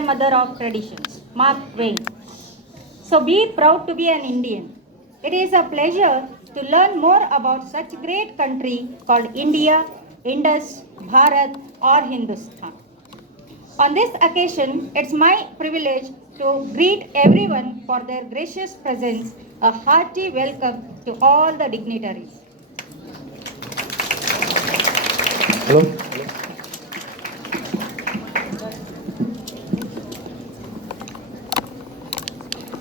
Mother of traditions, Mark Twain. So be proud to be an Indian. It is a pleasure to learn more about such great country called India, Indus, Bharat or Hindustan. On this occasion, it's my privilege to greet everyone for their gracious presence. A hearty welcome to all the dignitaries. Hello.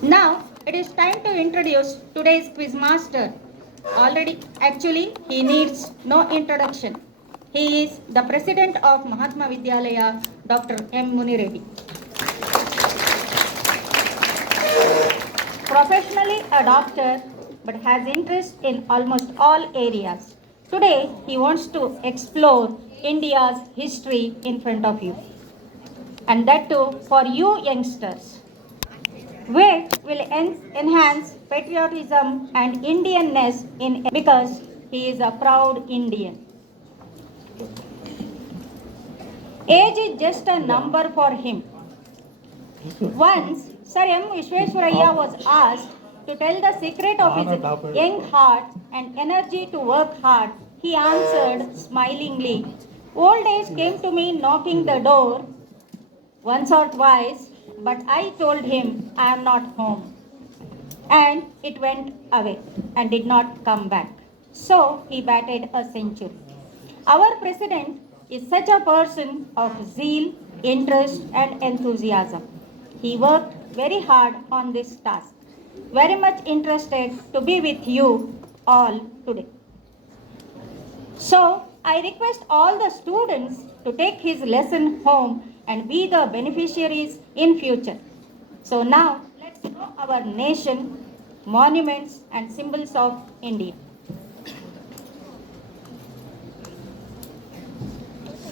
Now it is time to introduce today's quiz master. Actually, he needs no introduction. He is the president of Mahatma Vidyalaya, Dr. M. Munireddy. Professionally a doctor, but has interest in almost all areas. Today, he wants to explore India's history in front of you. And that too for you youngsters. Wit will enhance patriotism and Indianness because he is a proud Indian. Age is just a number for him. Once, Sir M. Vishweswaraya was asked to tell the secret of his young heart and energy to work hard. He answered smilingly, "Old age came to me knocking the door once or twice, but I told him I am not home. And it went away and did not come back. So he batted a century." Our president is such a person of zeal, interest, and enthusiasm. He worked very hard on this task. Very much interested to be with you all today. So I request all the students to take his lesson home and be the beneficiaries in future. So now let's know our nation, monuments and symbols of India.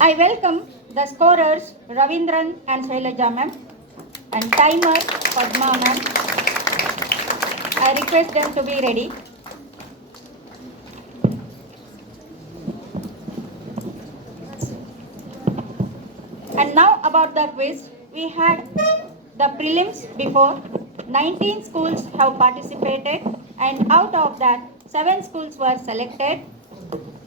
I welcome the scorers Ravindran and Shailaja ma'am and timer Padma ma'am. I request them to be ready. And now about the quiz. We had the prelims before. 19 schools have participated and out of that 7 schools were selected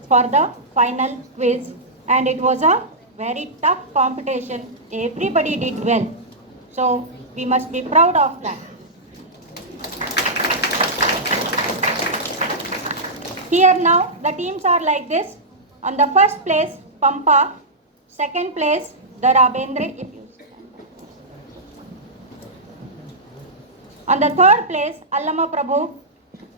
for the final quiz, and it was a very tough competition. Everybody did well. So we must be proud of that. Here now the teams are like this. On the first place, Pampa. Second place, the Rabendre. On the third place, Allama Prabhu.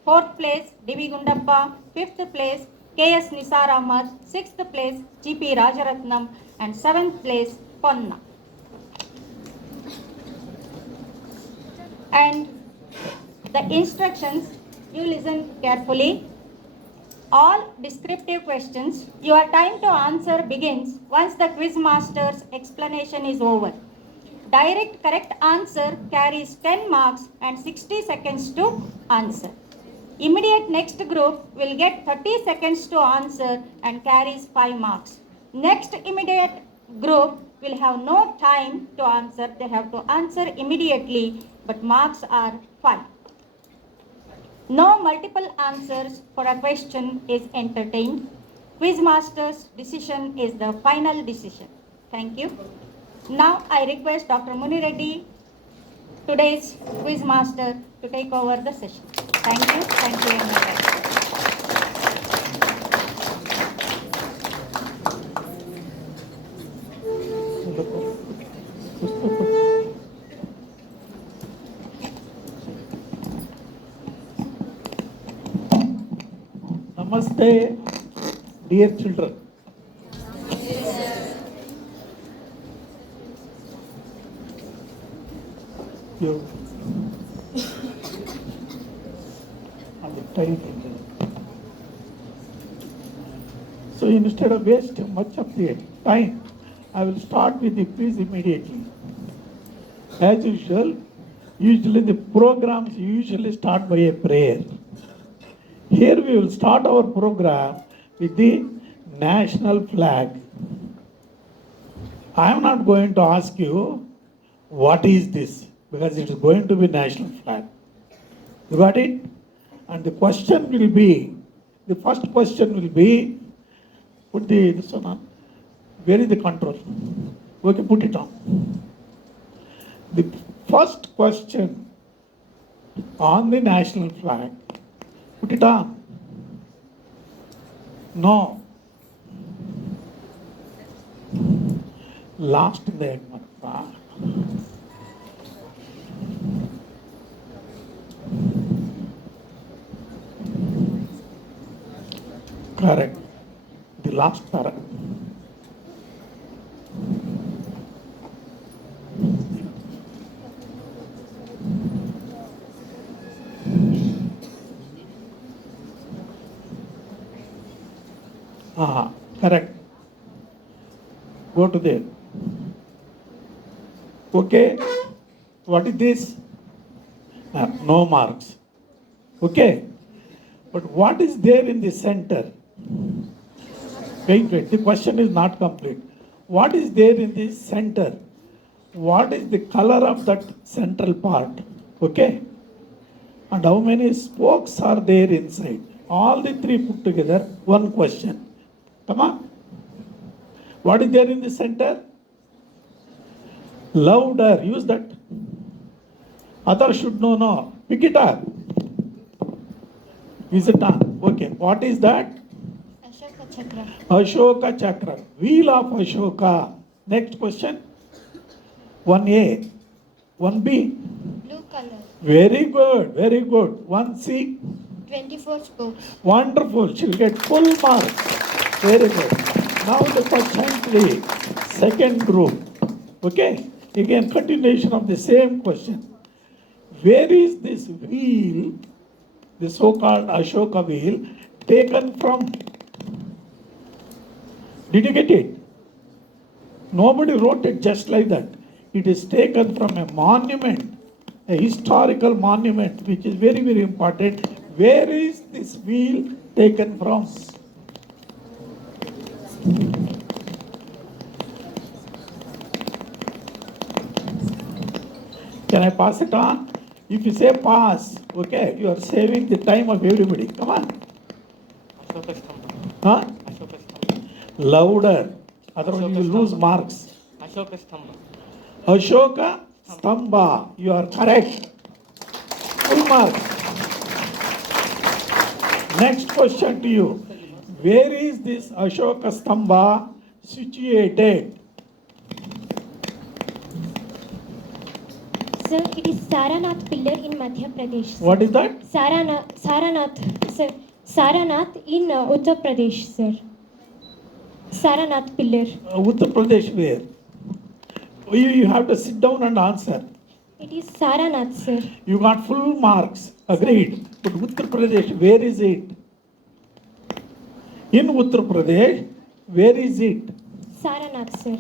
Fourth place, Divi Gundappa. Fifth place, K.S. Nisar Ahmad. Sixth place, G.P. Rajaratnam. And seventh place, Ponna. And the instructions, you listen carefully. All descriptive questions, your time to answer begins once the quiz master's explanation is over. Direct correct answer carries 10 marks and 60 seconds to answer. Immediate next group will get 30 seconds to answer and carries 5 marks. Next immediate group will have no time to answer. They have to answer immediately, but marks are 5. No multiple answers for a question is entertained. Quizmaster's decision is the final decision. Thank you. Now I request Dr. Munireddy, today's quizmaster, to take over the session. Thank you. Thank you very much. Namaste, dear children. You on the time. So instead of wasting much of the time, I will start with the quiz immediately. As usual, usually the programs usually start by a prayer. Here we will start our program with the national flag. I am not going to ask you what is this? Because it is going to be national flag. You got it? And the question will be, the first question will be, put this one on. Where is the control? Okay, put it on. The first question on the national flag, put it on. No. Last in the egg matter. Correct. The last para. Correct. Go to there. Okay. What is this? No marks. Okay. But what is there in the center? Wait. The question is not complete. What is there in the center? What is the color of that central part? Okay. And how many spokes are there inside? All the three put together, one question. Come on. What is there in the center? Louder. Use that. Others should know. No. Pick it up. Is it on? Okay. What is that? Ashoka Chakra. Ashoka Chakra. Wheel of Ashoka. Next question. 1A. 1B. Blue color. Very good. Very good. 1C. 24 spokes. Wonderful. She'll get full marks. Very good. Now the question to the second group. Okay. Again, continuation of the same question. Where is this wheel, the so-called Ashoka wheel, taken from? Did you get it? Nobody wrote it just like that. It is taken from a monument, a historical monument, which is very, very important. Where is this wheel taken from? Can I pass it on? If you say pass, okay, you are saving the time of everybody. Come on. Ashoka Stamba. Huh? Ashoka Stamba. Louder. Otherwise you will lose marks. Ashoka Stamba. Ashoka Stamba. You are correct. Full marks. Next question to you. Where is this Ashoka Stamba situated? Sir, it is Saranath pillar in Madhya Pradesh. Sir. What is that? Saranath, sir. Saranath in Uttar Pradesh, sir. Saranath pillar. Uttar Pradesh where? You have to sit down and answer. It is Saranath, sir. You got full marks. Agreed. But Uttar Pradesh, where is it? In Uttar Pradesh, where is it? Saranath, sir.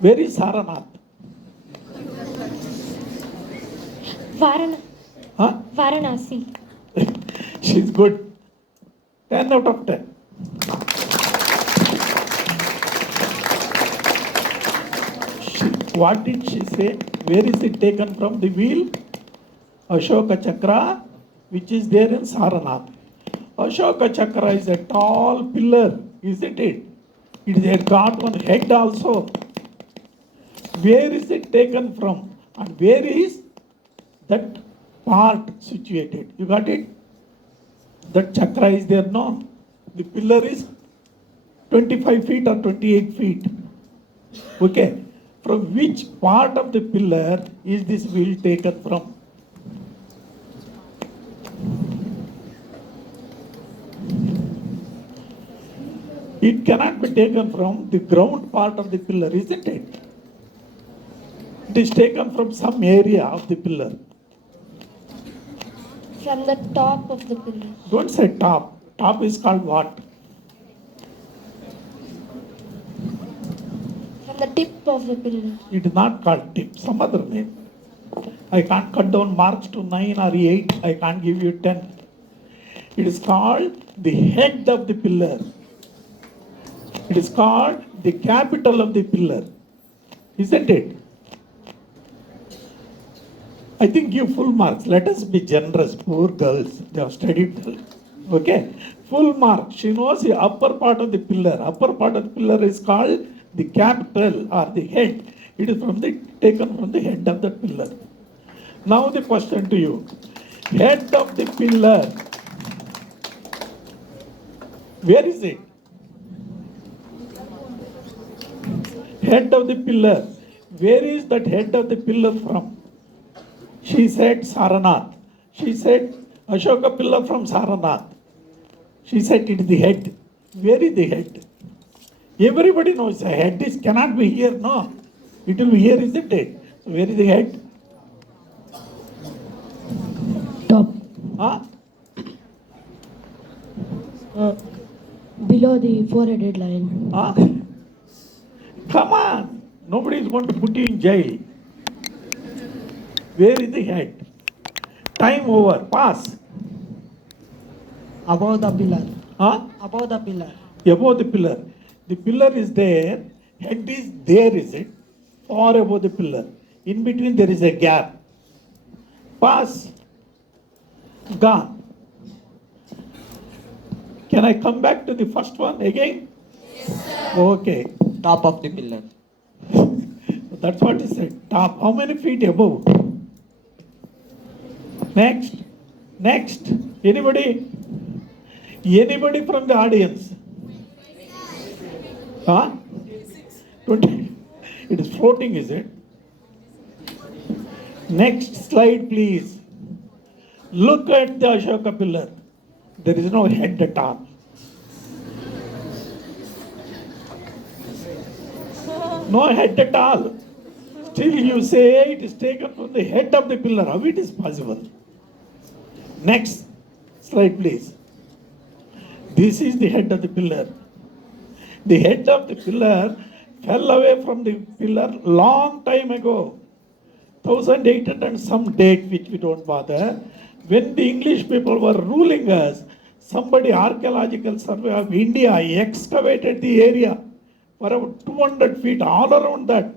Where is Saranath? Huh? Varanasi. She's good. 10 out of 10. What did she say? Where is it taken from? The wheel? Ashoka Chakra, which is there in Saranath. Ashoka Chakra is a tall pillar, isn't it? It has got one head also. Where is it taken from? And where is that part situated? You got it? That chakra is there, no? The pillar is 25 feet or 28 feet. Okay. From which part of the pillar is this wheel taken from? It cannot be taken from the ground part of the pillar, isn't it? It is taken from some area of the pillar. From the top of the pillar. Don't say top. Top is called what? From the tip of the pillar. It is not called tip, some other name. I can't cut down marks to 9 or 8. I can't give you 10. It is called the head of the pillar. It is called the capital of the pillar. Isn't it? I think give full marks. Let us be generous. Poor girls, they have studied well. Okay, full mark. She knows the upper part of the pillar. Upper part of the pillar is called the capital or the head. It is taken from the head of the pillar. Now the question to you: head of the pillar. Where is it? Head of the pillar. Where is that head of the pillar from? She said Saranath. She said Ashoka pillar from Saranath. She said it is the head. Where is the head? Everybody knows the head is cannot be here, no. It will be here, isn't it? So where is the head? Top. Huh? Below the four-headed lion. Huh? Come on. Nobody is going to put you in jail. Where is the head? Time over. Pass. Above the pillar. Huh? Above the pillar. Above the pillar. The pillar is there. Head is there, is it? Far above the pillar. In between there is a gap. Pass. Gone. Can I come back to the first one again? Yes, sir. Okay. Top of the pillar. That's what he said. Top. How many feet above? Next. Next. Anybody? Anybody from the audience? Huh? 20. It is floating, is it? Next slide, please. Look at the Ashoka pillar. There is no head at all. No head at all. Still you say it is taken from the head of the pillar. How it is possible? Next slide, please. This is the head of the pillar. The head of the pillar fell away from the pillar long time ago. 1800 and some date which we don't bother. When the English people were ruling us, somebody archaeological survey of India excavated the area for about 200 feet all around that,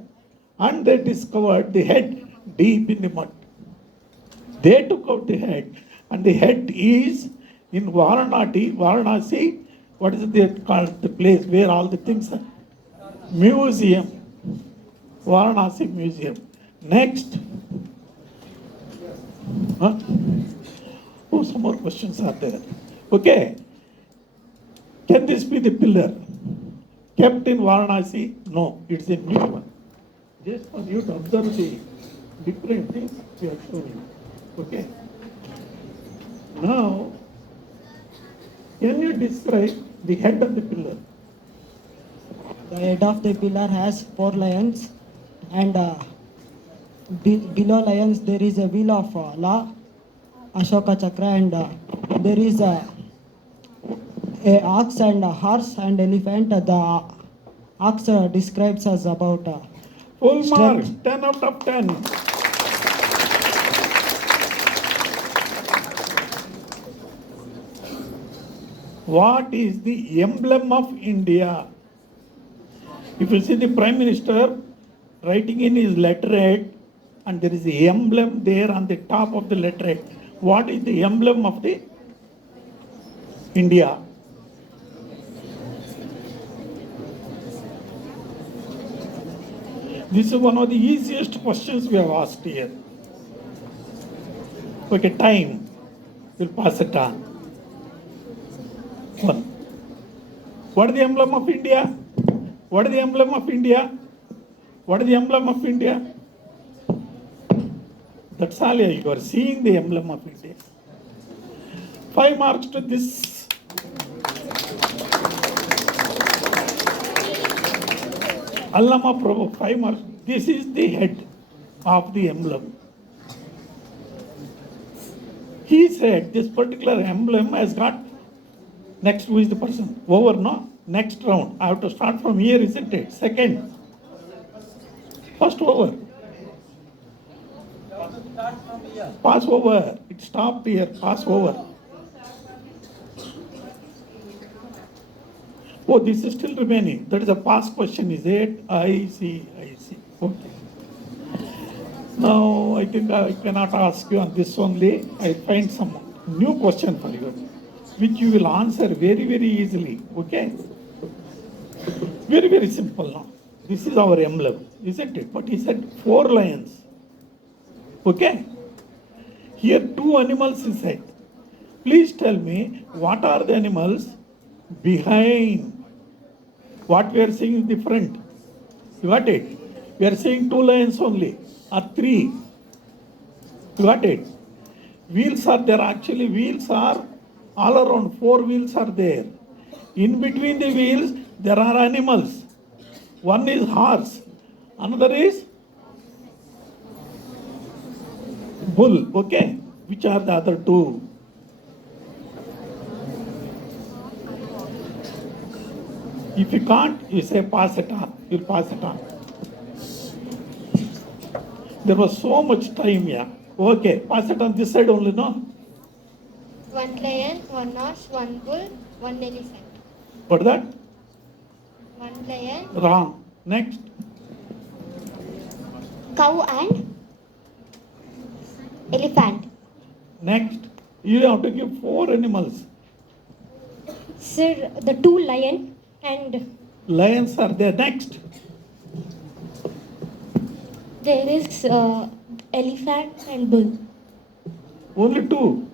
and they discovered the head deep in the mud. They took out the head, and the head is in Varanasi. What is it called? The place where all the things are. Museum. Varanasi Museum. Next. Huh? Oh, some more questions are there. Okay. Can this be the pillar? Kept in Varanasi? No, it's a new one. Just for you to observe the different things we are showing. Okay. Now, can you describe the head of the pillar? The head of the pillar has 4 lions, and below lions there is a wheel of law, Ashoka Chakra, and there is a ox and a horse and elephant. The ox describes us about Full marks, strength. 10 out of 10. What is the emblem of India? If you see the Prime Minister writing in his letterhead, and there is the emblem there on the top of the letterhead. What is the emblem of the India? This is one of the easiest questions we have asked here. Okay, time. We'll pass it on. One. What is the emblem of India? What is the emblem of India? What is the emblem of India? That's all you are seeing the emblem of India. 5 marks to this. Allama Prabhu, 5 marks. This is the head of the emblem. He said this particular emblem has got. Next, who is the person? Over, no? Next round. I have to start from here, isn't it? Second. First over. Pass over. It stopped here. Pass over. Oh, this is still remaining. That is a past question, is it? I see. Okay. Now, I think I cannot ask you on this only. I find some new question for you, which you will answer very, very easily. Okay? Very, very simple now. This is our emblem, isn't it? But he said 4 lions. Okay? Here 2 animals is said. Please tell me what are the animals behind what we are seeing in the front. You got it? We are seeing 2 lions only, or 3. You got it? Wheels are there. Actually, wheels are all around. 4 wheels are there. In between the wheels, there are animals. One is horse, another is bull. Okay? Which are the other 2? If you can't, you say pass it on. You'll pass it on. There was so much time, yeah. Okay, pass it on this side only, no? 1 lion, 1 horse, 1 bull, 1 elephant. But that? 1 lion, Wrong. Next. cow and elephant. Next. You have to give 4 animals. Sir, the 2 lion and Lions are there. Next. there is elephant and bull. Only 2.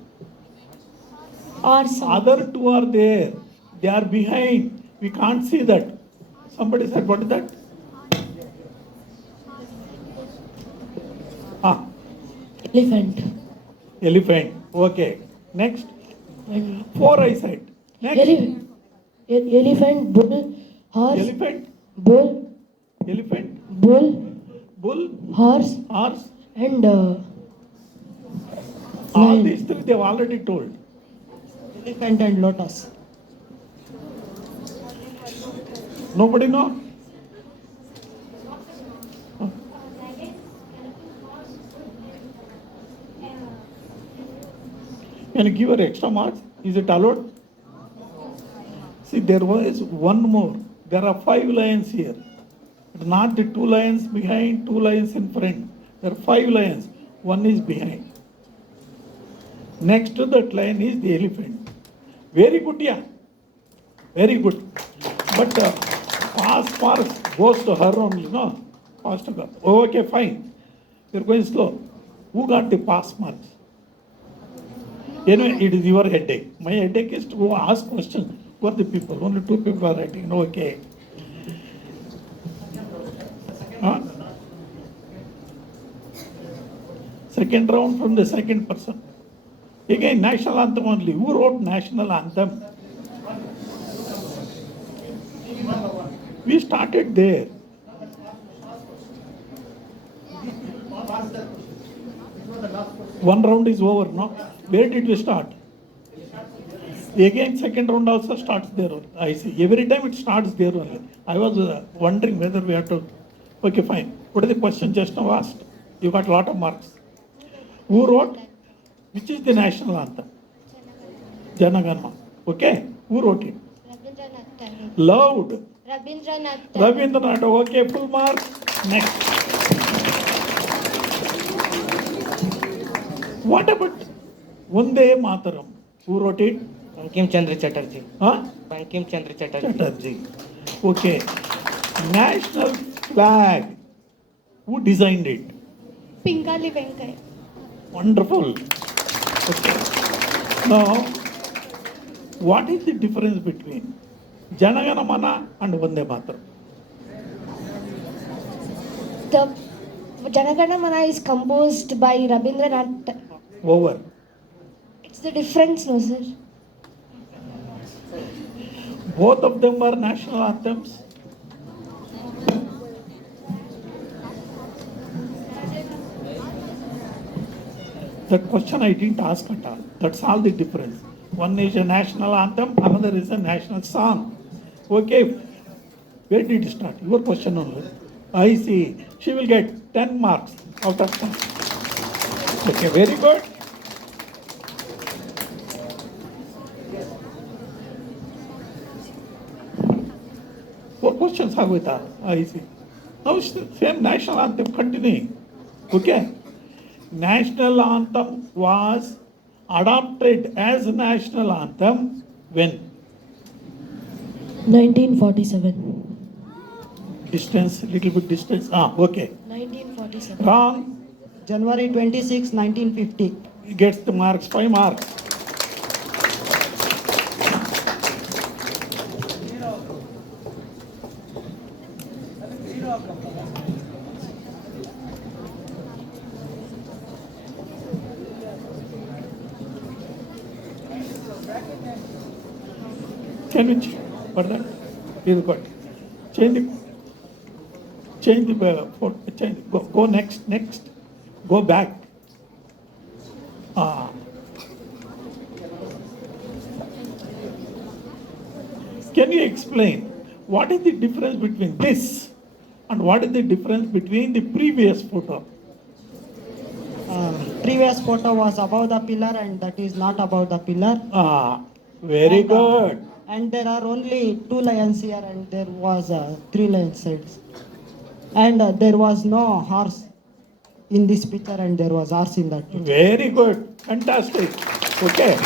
Or some. Other 2 are there. They are behind. We can't see that. Somebody said, what is that? Ah, Elephant. elephant. Okay. Next. And 4 I said. Next. elephant, bull, horse, Elephant. bull, Elephant. bull, Bull. horse, Horse. and All lion. these 3 they have already told. Elephant and lotus. Nobody know? Can you give her extra marks? Is it allowed? See, there was one more. There are 5 lions here. But not the 2 lions behind, 2 lions in front. There are 5 lions. 1 is behind. Next to that lion is the elephant. Very good, yeah. Very good. But pass marks goes to her only, no? Pass to her. Okay, fine. You're going slow. Who got the pass marks? Anyway, it is your headache. My headache is to go ask questions. Who are the people? Only 2 people are writing. Okay. Huh? Second round from the second person. Again, national anthem only. Who wrote national anthem? We started there. One round is over, no? Where did we start? Again, second round also starts there. I see. Every time it starts there only. I was wondering whether we have to. Okay, fine. What is the question just now asked? You got a lot of marks. Who wrote? Which is the national anthem? Janaganma. Okay. Who wrote it? Rabindranath Tagore. Loud. Rabindranath Tagore. Rabindranath. Okay, full marks. Next. What about Vande Mataram? Who wrote it? Bankim Chandra Chatterjee. Huh? Bankim Chandra Chatterjee. Chatterjee. Okay. National flag. Who designed it? Pingali Venkaya. Wonderful. Okay. Now, what is the difference between Janagana Mana and Vande Mataram? The Janagana Mana is composed by Rabindranath. Over. It's the difference, no sir? Both of them are national anthems. That question I didn't ask at all. That's all the difference. One is a national anthem, another is a national song. Okay, where did it start? Your question only. I see. She will get 10 marks out of 10. Okay, very good. Four questions are with her. I see. Now same national anthem continuing. Okay. national anthem was adopted as national anthem when? 1947. Distance, little bit distance. Okay. 1947. Wrong. January 26, 1950. He gets the marks, 5 marks. Can we change? What that? Is good. Change the change. Go next. Go back. Can you explain what is the difference between this and what is the difference between the previous photo? Previous photo was above the pillar and that is not above the pillar. Very And, good. And there are only 2 lions here and there was 3 lions sides. And there was no horse in this picture and there was horse in that picture. Very good. Fantastic. Okay.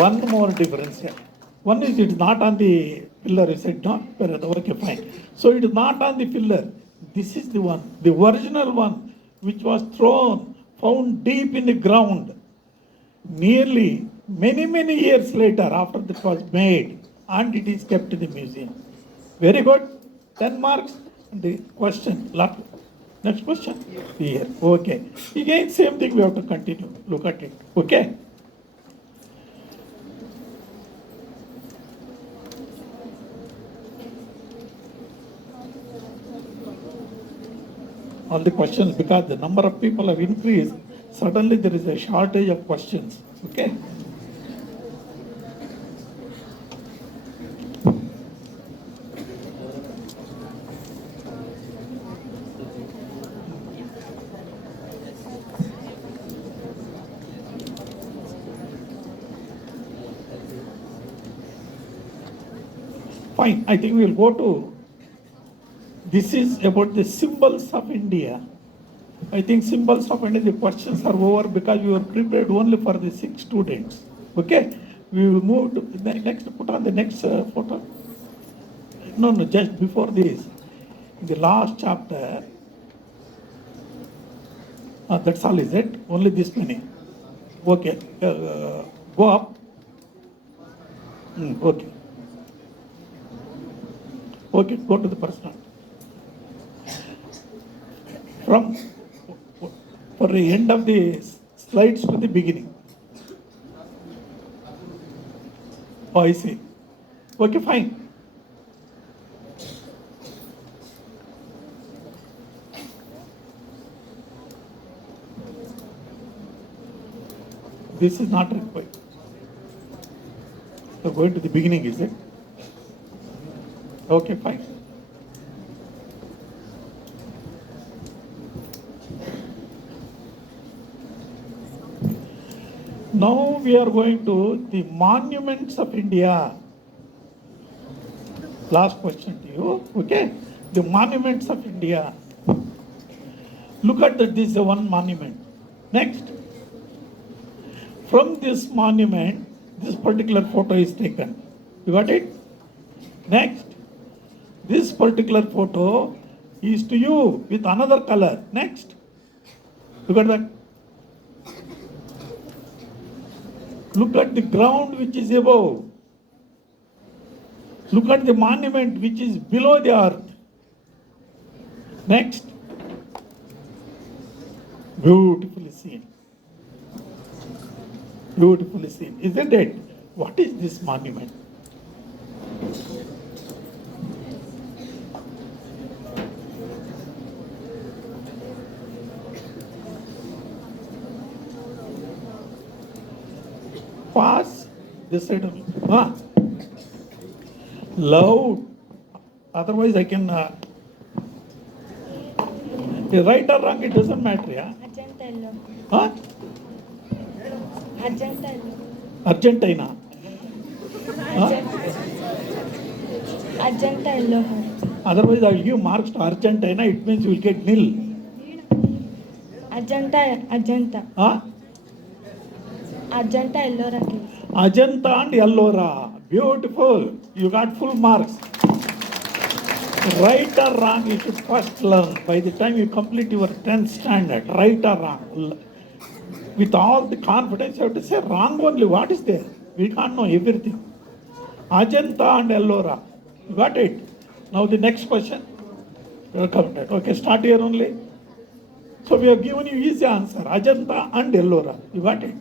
One more difference here. One is it is not on the pillar, you said no? Okay, fine. So it is not on the pillar. This is the one, the original one, which was found deep in the ground. Nearly many years later after that was made, and it is kept in the museum. Very good. 10 marks. And the question, next question. Here. Okay. Again, same thing we have to continue. Look at it. Okay. All the questions, because the number of people have increased, suddenly there is a shortage of questions. Okay. Fine, I think we will go to, this is about the symbols of India. I think symbols of India, the questions are over because we were prepared only for the 6 students. Okay, we will move to the next, put on the next photo. No, just before this, in the last chapter, that's all, is it? Only this many. Okay, go up. Okay. Okay, go to the personal. From for the end of the slides to the beginning. Oh, I see. Okay, fine. This is not required. So going to the beginning, is it? Okay, fine. Now we are going to the monuments of India. Last question to you. Okay, the monuments of India. Look at that. This is one monument. Next, from this monument, this particular photo is taken. You got it? Next, this particular photo is to you with another color. Next, look at that. Look at the ground which is above. Look at the monument which is below the earth. Next, beautifully seen. Beautifully seen, isn't it? What is this monument? Pass this side of loud. Otherwise, I can. Right or wrong, it doesn't matter. Yeah. Argenta yellow. Huh? Argenta yellow. Argentina. Huh? Argenta yellow heart. Otherwise, I will give marks to Argentina. It means you will get nil. Ajanta, Ajanta, Huh? Ajanta Ellora Caves. Ajanta and Ellora. Beautiful. You got full marks. Right or wrong, you should first learn. By the time you complete your 10th standard, right or wrong. With all the confidence, you have to say wrong only. What is there? We can't know everything. Ajanta and Ellora. You got it? Now the next question. You are counted. Okay, start here only. So we have given you easy answer. Ajanta and Ellora. You got it?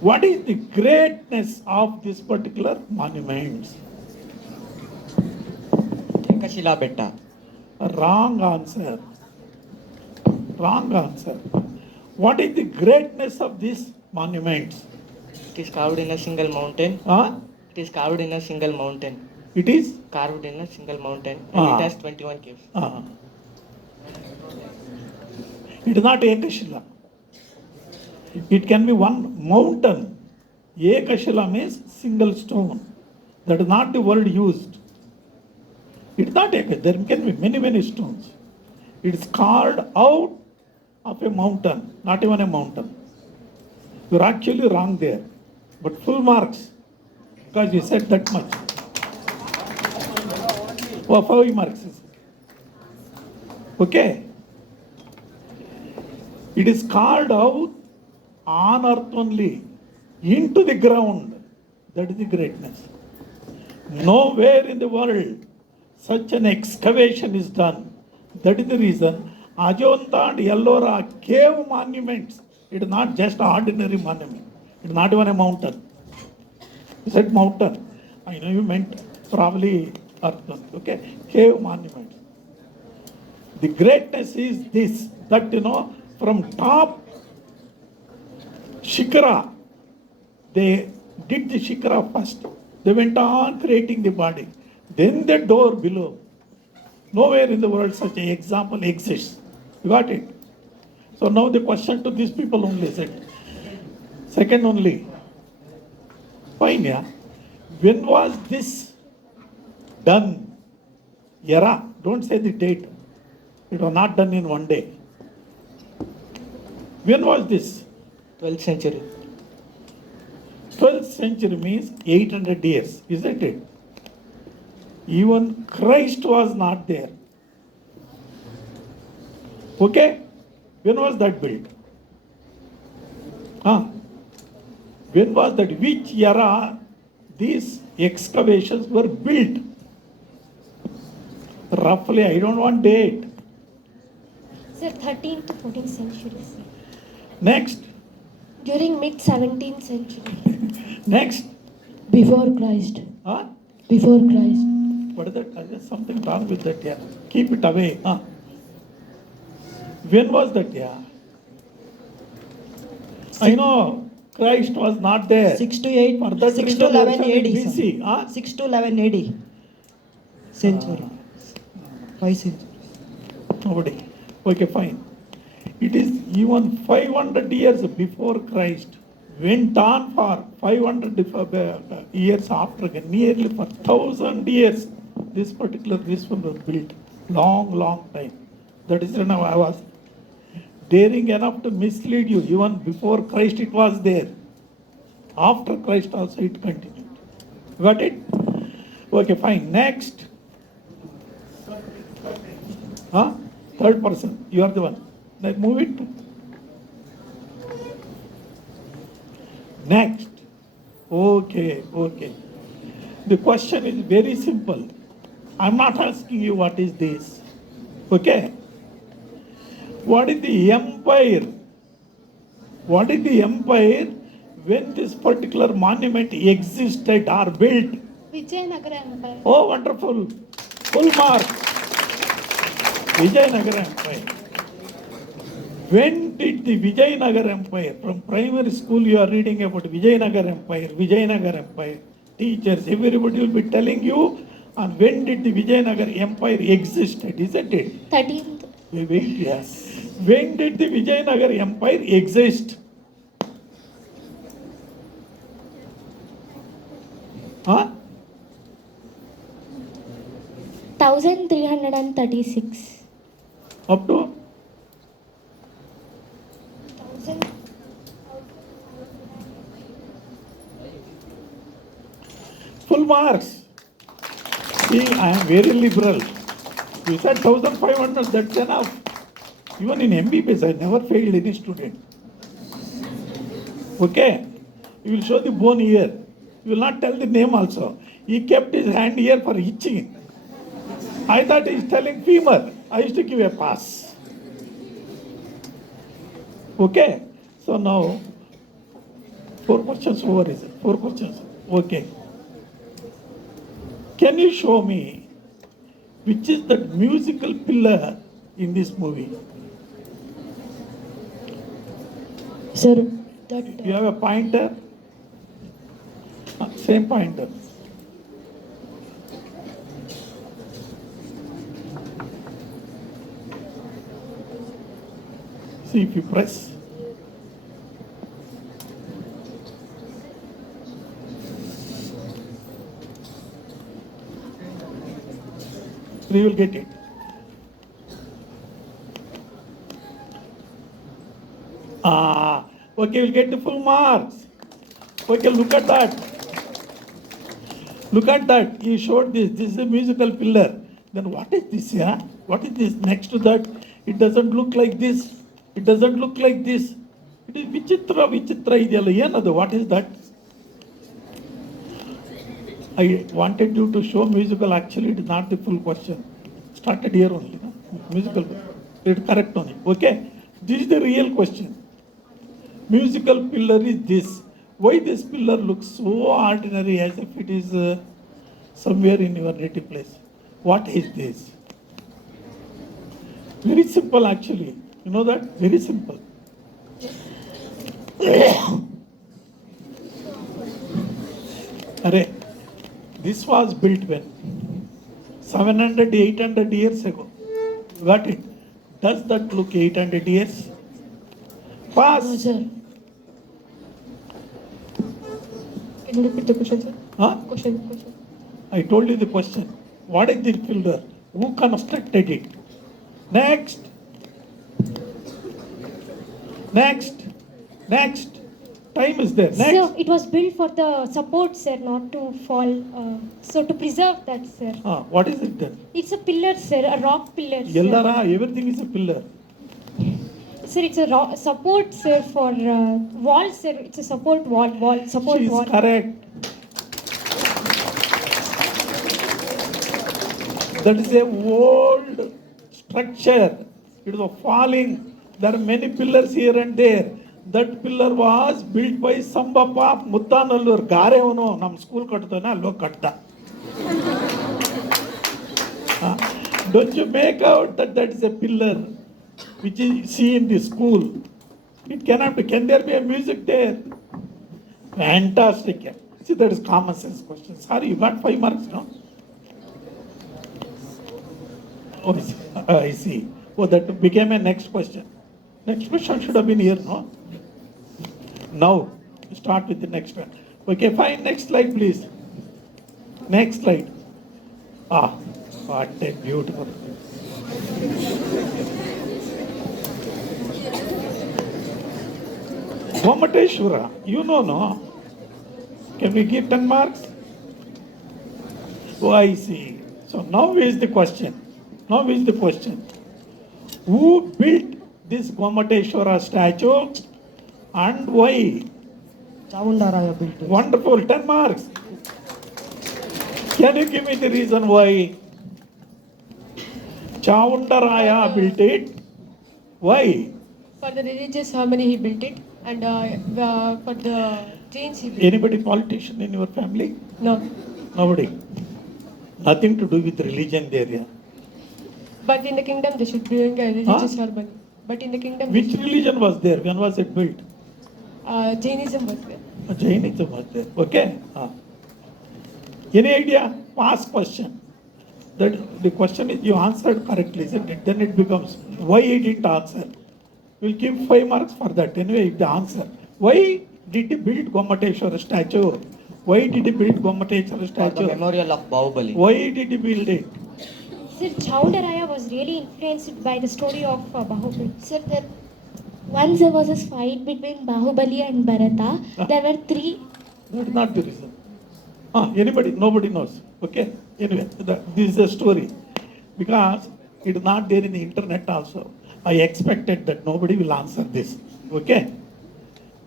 What is the greatness of this particular monuments? ಏಕಶಿಲಾ ಬೆಟ್ಟ. Wrong answer. Wrong answer. What is the greatness of these monuments? It is carved in a single mountain. Huh? It is carved in a single mountain. It is? Carved in a single mountain. And Ah. it has 21 caves. It is not Ekashila. It can be one mountain. Ekashila means single stone. That is not the word used. It is not Ekashila. There can be many, many stones. It is carved out of a mountain, not even a mountain. You are actually wrong there. But full marks because you said that much. Oh, 5 marks. Okay. It is carved out on earth only, into the ground. That is the greatness. Nowhere in the world such an excavation is done. That is the reason Ajanta and Ellora cave monuments. It is not just ordinary monument. It is not even a mountain. You said mountain. I know you meant probably earth. Okay, cave monuments. The greatness is this, that from top Shikara, they did the Shikara first. They went on creating the body. Then the door below. Nowhere in the world such an example exists. You got it? So now the question to these people only is it. Second only. Fine, yeah. When was this done? Era. Don't say the date. It was not done in one day. When was this? 12th century. 12th century means 800 years, isn't it? Even Christ was not there. Okay? When was that built? When was that? Which era these excavations were built? Roughly, I don't want date. Sir, 13th to 14th century, sir. Next. During mid 17th century. Next. Before Christ. Huh? Before Christ. What is that? There's something wrong with that, yeah. Keep it away. When was that, yeah? I know Christ was not there. 6 to 8, For that 6 reason to they are 11 saying AD. BC. Sir. 6 to 11 AD. Century. 5 centuries. Nobody. Okay, fine. It is even 500 years before Christ. Went on for 500 years after, nearly for 1,000 years. This one was built. Long time. That is when I was daring enough to mislead you. Even before Christ it was there. After Christ also it continued. Got it? Okay, fine. Next. Third person. You are the one. Then move it. Next. Okay. The question is very simple. I'm not asking you what is this. Okay. What is the empire? What is the empire when this particular monument existed or built? Vijayanagara Empire. Oh, wonderful. Full marks. Vijayanagara Empire. When did the Vijayanagara Empire, from primary school you are reading about Vijayanagara Empire, teachers, everybody will be telling you, and when did the Vijayanagara Empire existed, isn't it? 13th. Wait, yes. When did the Vijayanagara Empire exist? Huh? 1336. Up to marks. See, I am very liberal. You said 1500, that's enough. Even in MBBS, I never failed any student. Okay? You will show the bone here. You will not tell the name also. He kept his hand here for itching. I thought he is telling femur. I used to give a pass. Okay? So now, 4 questions over, is it? 4 questions. Okay. Can you show me which is the musical pillar in this movie? Sir, that You have a pointer? Same pointer. See if you press. You will get it. Okay, we'll get the full marks. Okay, look at that. Look at that. He showed this. This is a musical pillar. Then what is this? Yeah? What is this next to that? It doesn't look like this. It doesn't look like this. It is vichitra, vichitra ideyalla. Yenadu? What is that? I wanted you to show musical. Actually, it is not the full question. Started here only. No? Musical. It correct only. Okay. This is the real question. Musical pillar is this. Why this pillar looks so ordinary as if it is somewhere in your native place? What is this? Very simple actually. You know that? Very simple. Array, this was built when? 700, 800 years ago. Got it? Does that look 800 years? Pass. no, sir. Can you repeat the question, sir? Huh? Question. I told you the question. What is the pillar? Who constructed it? Next. Time is there. Next. Sir, it was built for the support, sir, not to fall. So to preserve that, sir. What is it then? It's a pillar, sir, a rock pillar. Sir. Ellara, everything is a pillar. Sir, it's a support, sir, for wall, sir. It's a support wall, support She is wall. correct. That is a old structure. It was falling. There are many pillars here and there. That pillar was built by Sambappa Muttanallur. Garevano, nam school kattana, lo katta. Don't you make out that that is a pillar which is see in the school? It cannot be. Can there be a music there? Fantastic. See, that is common sense question. Sorry, you got 5 marks, no? Oh, I see. Oh, that became a next question. Next question should have been here, no? Now, start with the next one. Okay, fine. Next slide, please. Next slide. What a beautiful. Gomateshwara, you know, no? Can we give 10 marks? Oh, I see. So now is the question. Who built this Gomateshwara statue and why? Chamundaraya built it. Wonderful, 10 marks. Can you give me the reason why? Chamundaraya built it. Why? For the religious harmony he built it, and for the chains he built Anybody politician in your family? No. Nobody. Nothing to do with religion there. Yeah. But in the kingdom they should bring a religious harmony. But in the kingdom, Which religion was there? When was it built? Jainism was there. Jainism was there. Okay. Any idea? Past question. That the question is you answered correctly, isn't it? Then it becomes why he didn't answer. We'll give 5 marks for that. Anyway, if the answer. Why did he build Gomateshwara statue? Why did he build Gomateshwara For the statue? memorial of Bahubali. Why did he build it? Sir, Chaundaraya was really influenced by the story of Bahubali. Sir, once there was a fight between Bahubali and Bharata. There were 3. That is not the reason. Anybody? Nobody knows. Okay. Anyway, this is a story because it is not there in the internet also. I expected that nobody will answer this. Okay.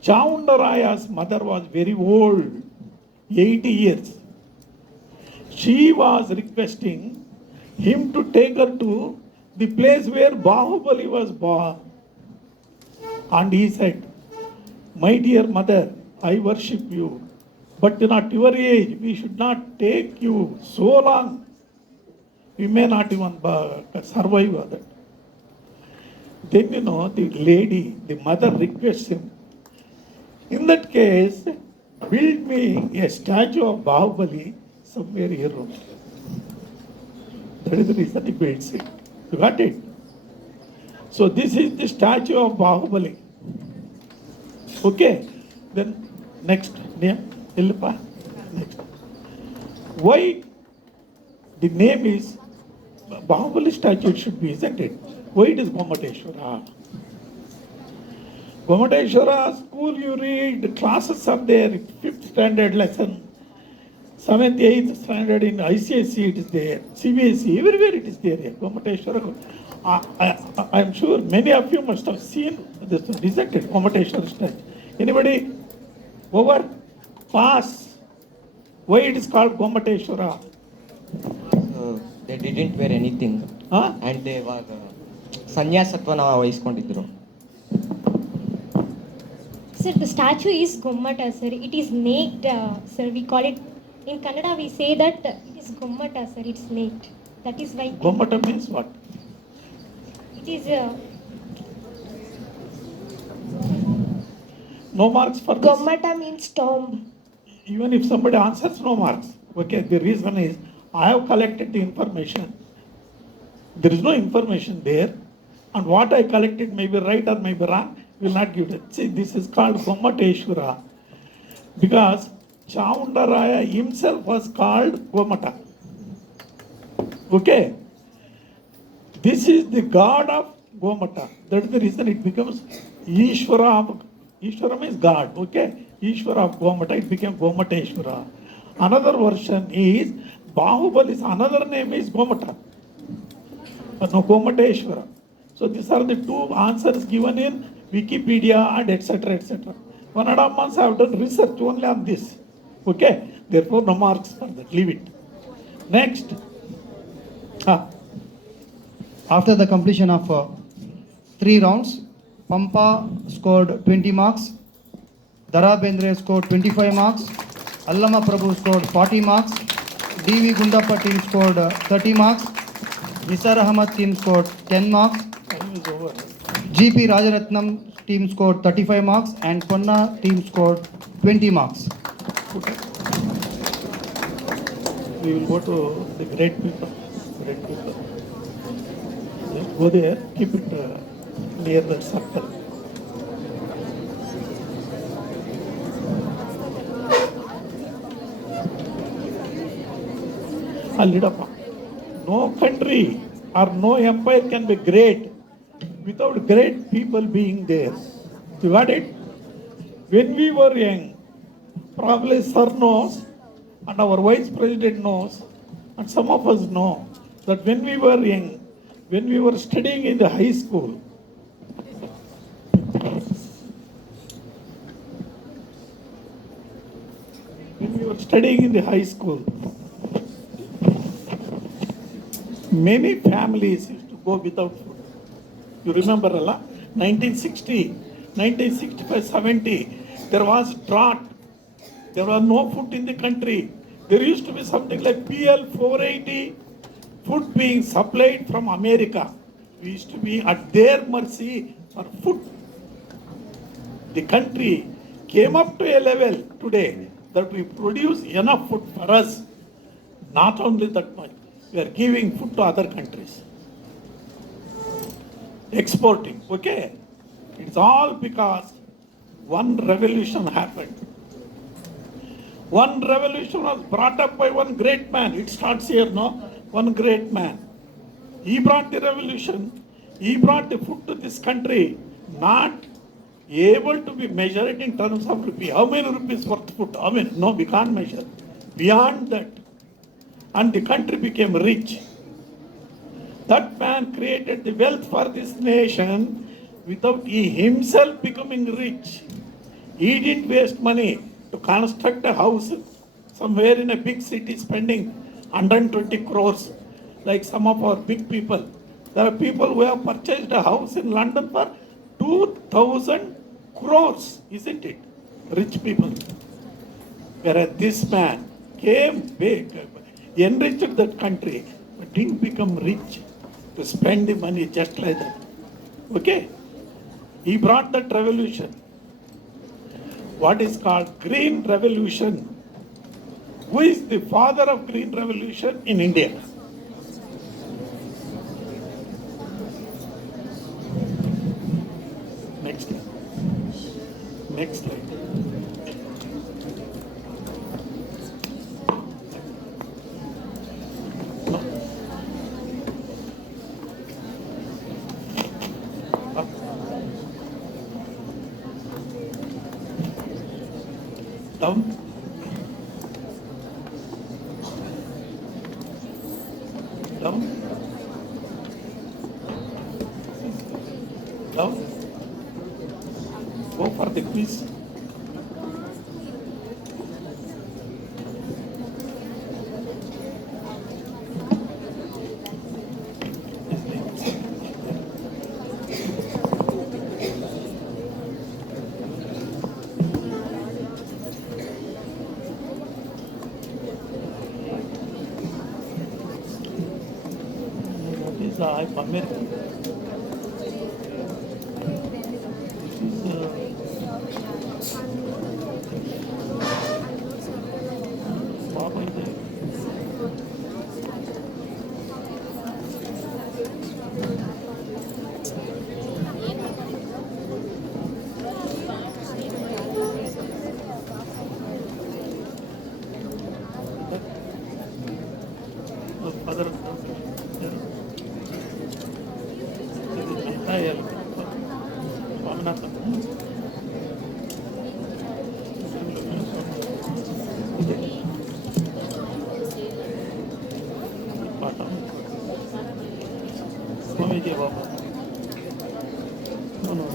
Chaundaraya's mother was very old, 80 years. She was requesting him to take her to the place where Bahubali was born. And he said, "My dear mother, I worship you, but at your age, we should not take you so long. We may not even survive that." Then, the lady, the mother requests him, "In that case, build me a statue of Bahubali somewhere here." That is the reason he builds it. You got it? So this is the statue of Bahubali. Okay. Then next name, Ilpa. Next. Why the name is Bahubali statue? It should be, isn't it? Why it is Gomateshwara? Gomateshwara school you read, classes are there, 5th standard lesson, 7th, 8th standard in ICSE it is there, CBSE, everywhere it is there. Gomateshwara. I am sure many of you must have seen this, isn't it? Gomateshwara statue. Anybody? Over? Pass. Why it is called Gomateshwara? They didn't wear anything. Huh? And they were ಸನ್ಯಾಸತ್ವನ ವಹಿಸ್ಕೊಂಡಿದ್ರು. Sir, the statue is Gommata, sir. It is naked, sir. We call it, in Kannada we say that it is Gommata, sir. It's naked. That is why Gomata means what? it is No marks for this. Gommata means tomb. Even if somebody answers, no marks. Okay, the reason is I have collected the information. There is no information there, and what I collected may be right or may be wrong, will not give it. See, this is called Gomateshwara because Chaundaraya himself was called Gomata. Okay, this is the god of Gomata. That is the reason it becomes Ishvara. Ishvara means God. Okay, Ishvara of Gomata, it became Gomateshwara. Another version is Bahubali's another name is Gomata. No, Gomateshwara. So these are the two answers given in Wikipedia and etc. etc. 1.5 months I have done research only on this. Okay, therefore no marks for that. Leave it. Next. After the completion of 3 rounds, Pampa scored 20 marks, Dara Bendre scored 25 marks, Allama Prabhu scored 40 marks, DV Gundappa team scored 30 marks, Nisar Ahmad team scored 10 marks, Time is over. GP Rajaratnam team scored 35 marks, and Ponna team scored 20 marks. We will go to the great people. Great people. Just go there, keep it near the circle. Allidappa. No country or no empire can be great without great people being there. You got it? When we were young, probably Sir knows, and our Vice President knows, and some of us know that when we were young, when we were studying in the high school, many families used to go without food. You remember, Allah? 1960, 1965, 70, there was drought. There was no food in the country. There used to be something like PL 480 food being supplied from America. We used to be at their mercy for food. The country came up to a level today that we produce enough food for us. Not only that much, we are giving food to other countries. Exporting, okay? It's all because one revolution happened. One revolution was brought up by one great man. It starts here, no? One great man. He brought the revolution. He brought the food to this country, not able to be measured in terms of rupee. How many rupees worth food? How many? No, we can't measure. beyond that, and the country became rich. That man created the wealth for this nation without he himself becoming rich. He didn't waste money to construct a house somewhere in a big city spending 120 crores like some of our big people. There are people who have purchased a house in London for 2,000 crores, isn't it? Rich people. Whereas this man came big, enriched that country, but didn't become rich to spend the money just like that. Okay? He brought that revolution. What is called Green Revolution. Who is the father of Green Revolution in India? Next slide. Next slide. No. Up. Down. Down. Down. Go for the quiz. What is America? Other Swamiji Baba. No.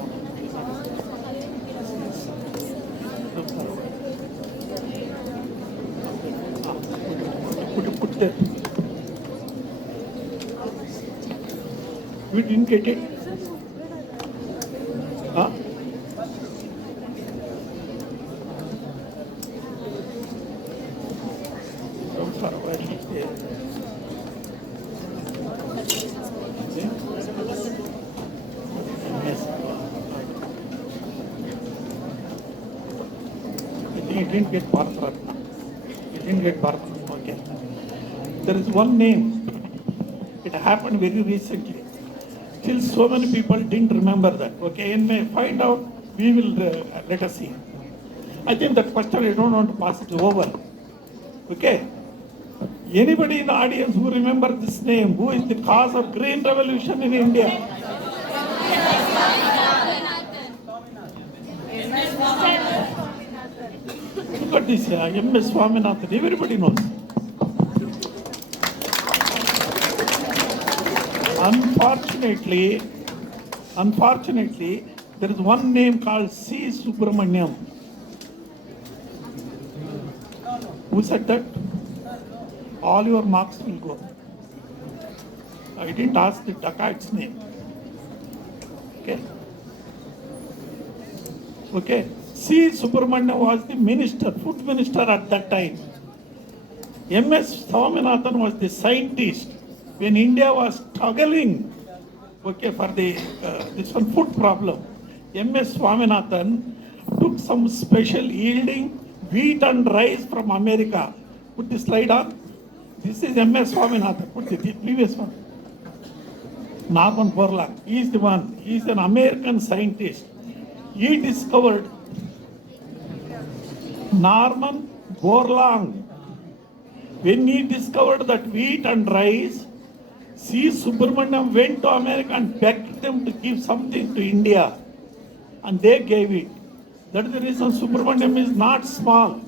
Put there. We didn't get it. Huh? Don't forward it there. Yes. I think it didn't get Bharat Ratna. It didn't get Bharat Ratna. Okay. There is one name. It happened very recently. Still, so many people didn't remember that. Okay, and may find out. We will let us see. I think that question I don't want to pass it over. Okay. Anybody in the audience who remember this name? Who is the cause of Green Revolution in India? Look at this, M.S. Swaminathan. Everybody knows. Unfortunately, there is one name called C. Subramaniam. Who said that? All your marks will go. I didn't ask the dacoit's name. Okay. C. Subramaniam was the minister, food minister at that time. M.S. Swaminathan was the scientist when India was struggling, okay, for the this one food problem. M.S. Swaminathan took some special yielding wheat and rice from America. Put the slide on. This is M.S. Swaminathan. Put the previous one. Norman Borlaug. He is the one. He is an American scientist. He discovered Norman Borlaug. When he discovered that wheat and rice, C. Subramaniam went to America and begged them to give something to India. And they gave it. That is the reason Subramaniam is not small.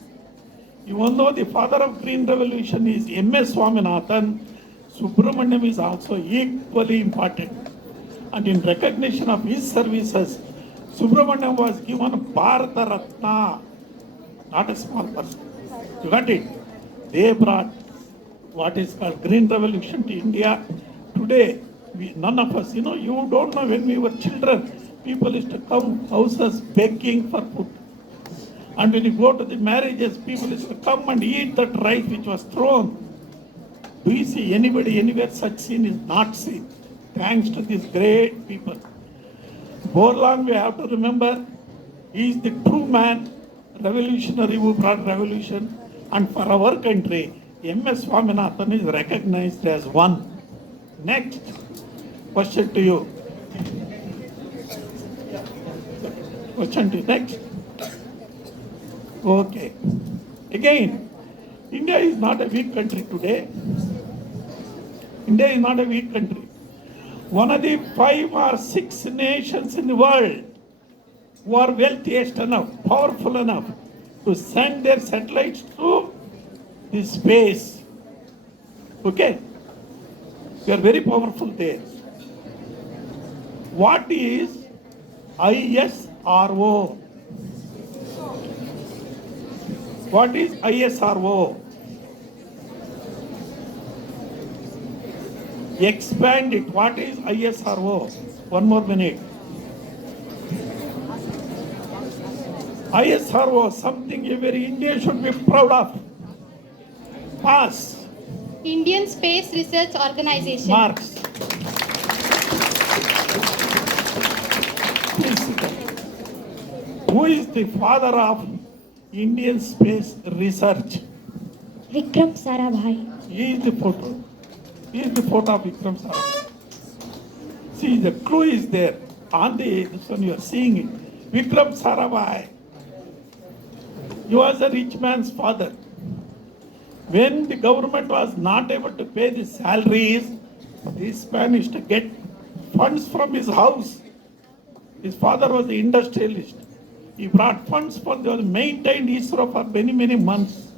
Even though the father of Green Revolution is M.S. Swaminathan, Subramaniam is also equally important. And in recognition of his services, Subramaniam was given Bharata Ratna, not a small person. You got it? They brought what is called Green Revolution to India. Today, none of us, you don't know when we were children, people used to come houses begging for food. And when you go to the marriages, people used to come and eat that rice which was thrown. Do you see anybody anywhere such scene is not seen? Thanks to these great people. Borlang, we have to remember, he is the true man, revolutionary who brought revolution. And for our country, M.S. Swaminathan is recognized as one. Next question to you. Question to you. Next. Okay. Again, India is not a weak country today. India is not a weak country. One of the 5 or 6 nations in the world who are wealthiest enough, powerful enough to send their satellites to the space. Okay? We are very powerful there. What is ISRO? What is ISRO? Expand it. What is ISRO? One more minute. ISRO, something every Indian should be proud of. Pass. Indian Space Research Organization. Marks. Please sit down. Who is the father of Indian space research? Vikram Sarabhai. He is the photo. He is the photo of Vikram Sarabhai. See, the clue is there. On this one you are seeing it. Vikram Sarabhai. He was a rich man's father. When the government was not able to pay the salaries, this man used to get funds from his house. His father was the industrialist. He brought funds for the maintained ISRO for many, many months.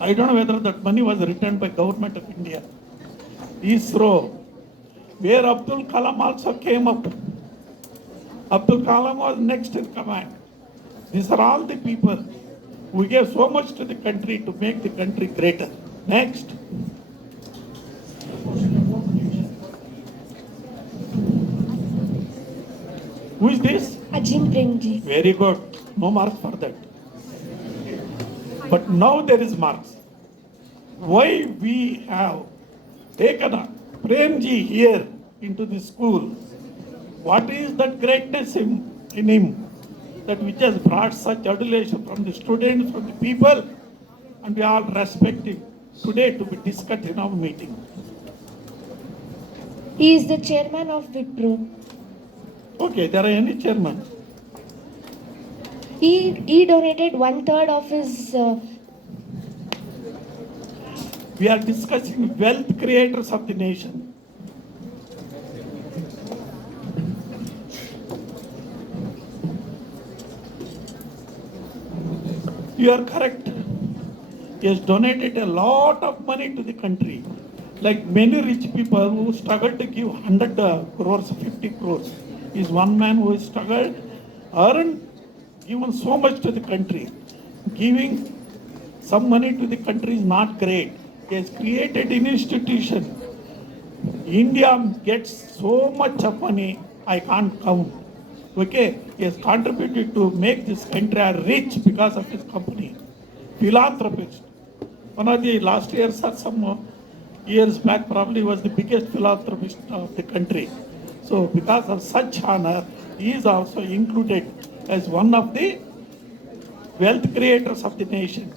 I don't know whether that money was returned by government of India. ISRO, where Abdul Kalam also came up. Abdul Kalam was next in command. These are all the people who gave so much to the country to make the country greater. Next. Who is this? Ajim Premji. Very good. No marks for that. But now there is marks. Why we have taken Premji here into the school? What is that greatness in him that which has brought such adulation from the students, from the people, and we all respect him today to be discussed in our meeting? He is the chairman of Wipro. Okay, there are any chairman? He donated 1/3 of his. We are discussing wealth creators of the nation. You are correct. He has donated a lot of money to the country. Like many rich people who struggled to give 100 crores, 50 crores. He is one man who has struggled, earned, given so much to the country. Giving some money to the country is not great. He has created an institution. India gets so much of money, I can't count. Okay, he has contributed to make this country rich because of his company. Philanthropist. One of the last years or some years back probably was the biggest philanthropist of the country. So because of such honor, he is also included as one of the wealth creators of the nation.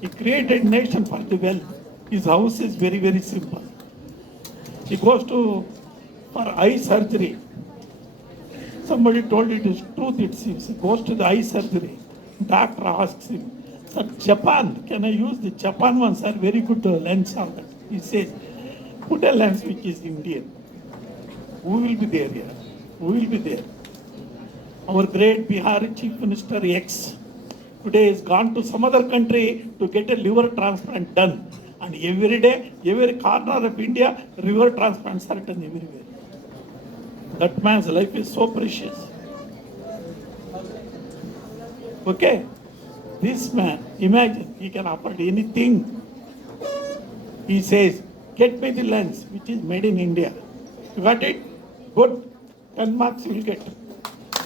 He created nation for the wealth. His house is very, very simple. He goes for eye surgery. Somebody told it is truth, it seems. He goes to the eye surgery. Doctor asks him, "Sir, Japan, can I use the Japan ones? Are very good lens of that." He says, "Put a lens which is Indian." Who will be there here? Who will be there? Our great Bihari Chief Minister X, Today is gone to some other country to get a liver transplant done. And every day, every corner of India, liver transplants are done everywhere. That man's life is so precious. Okay? This man, imagine, he can afford anything. He says, get me the lens, which is made in India. You got it? Good. 10 marks you will get.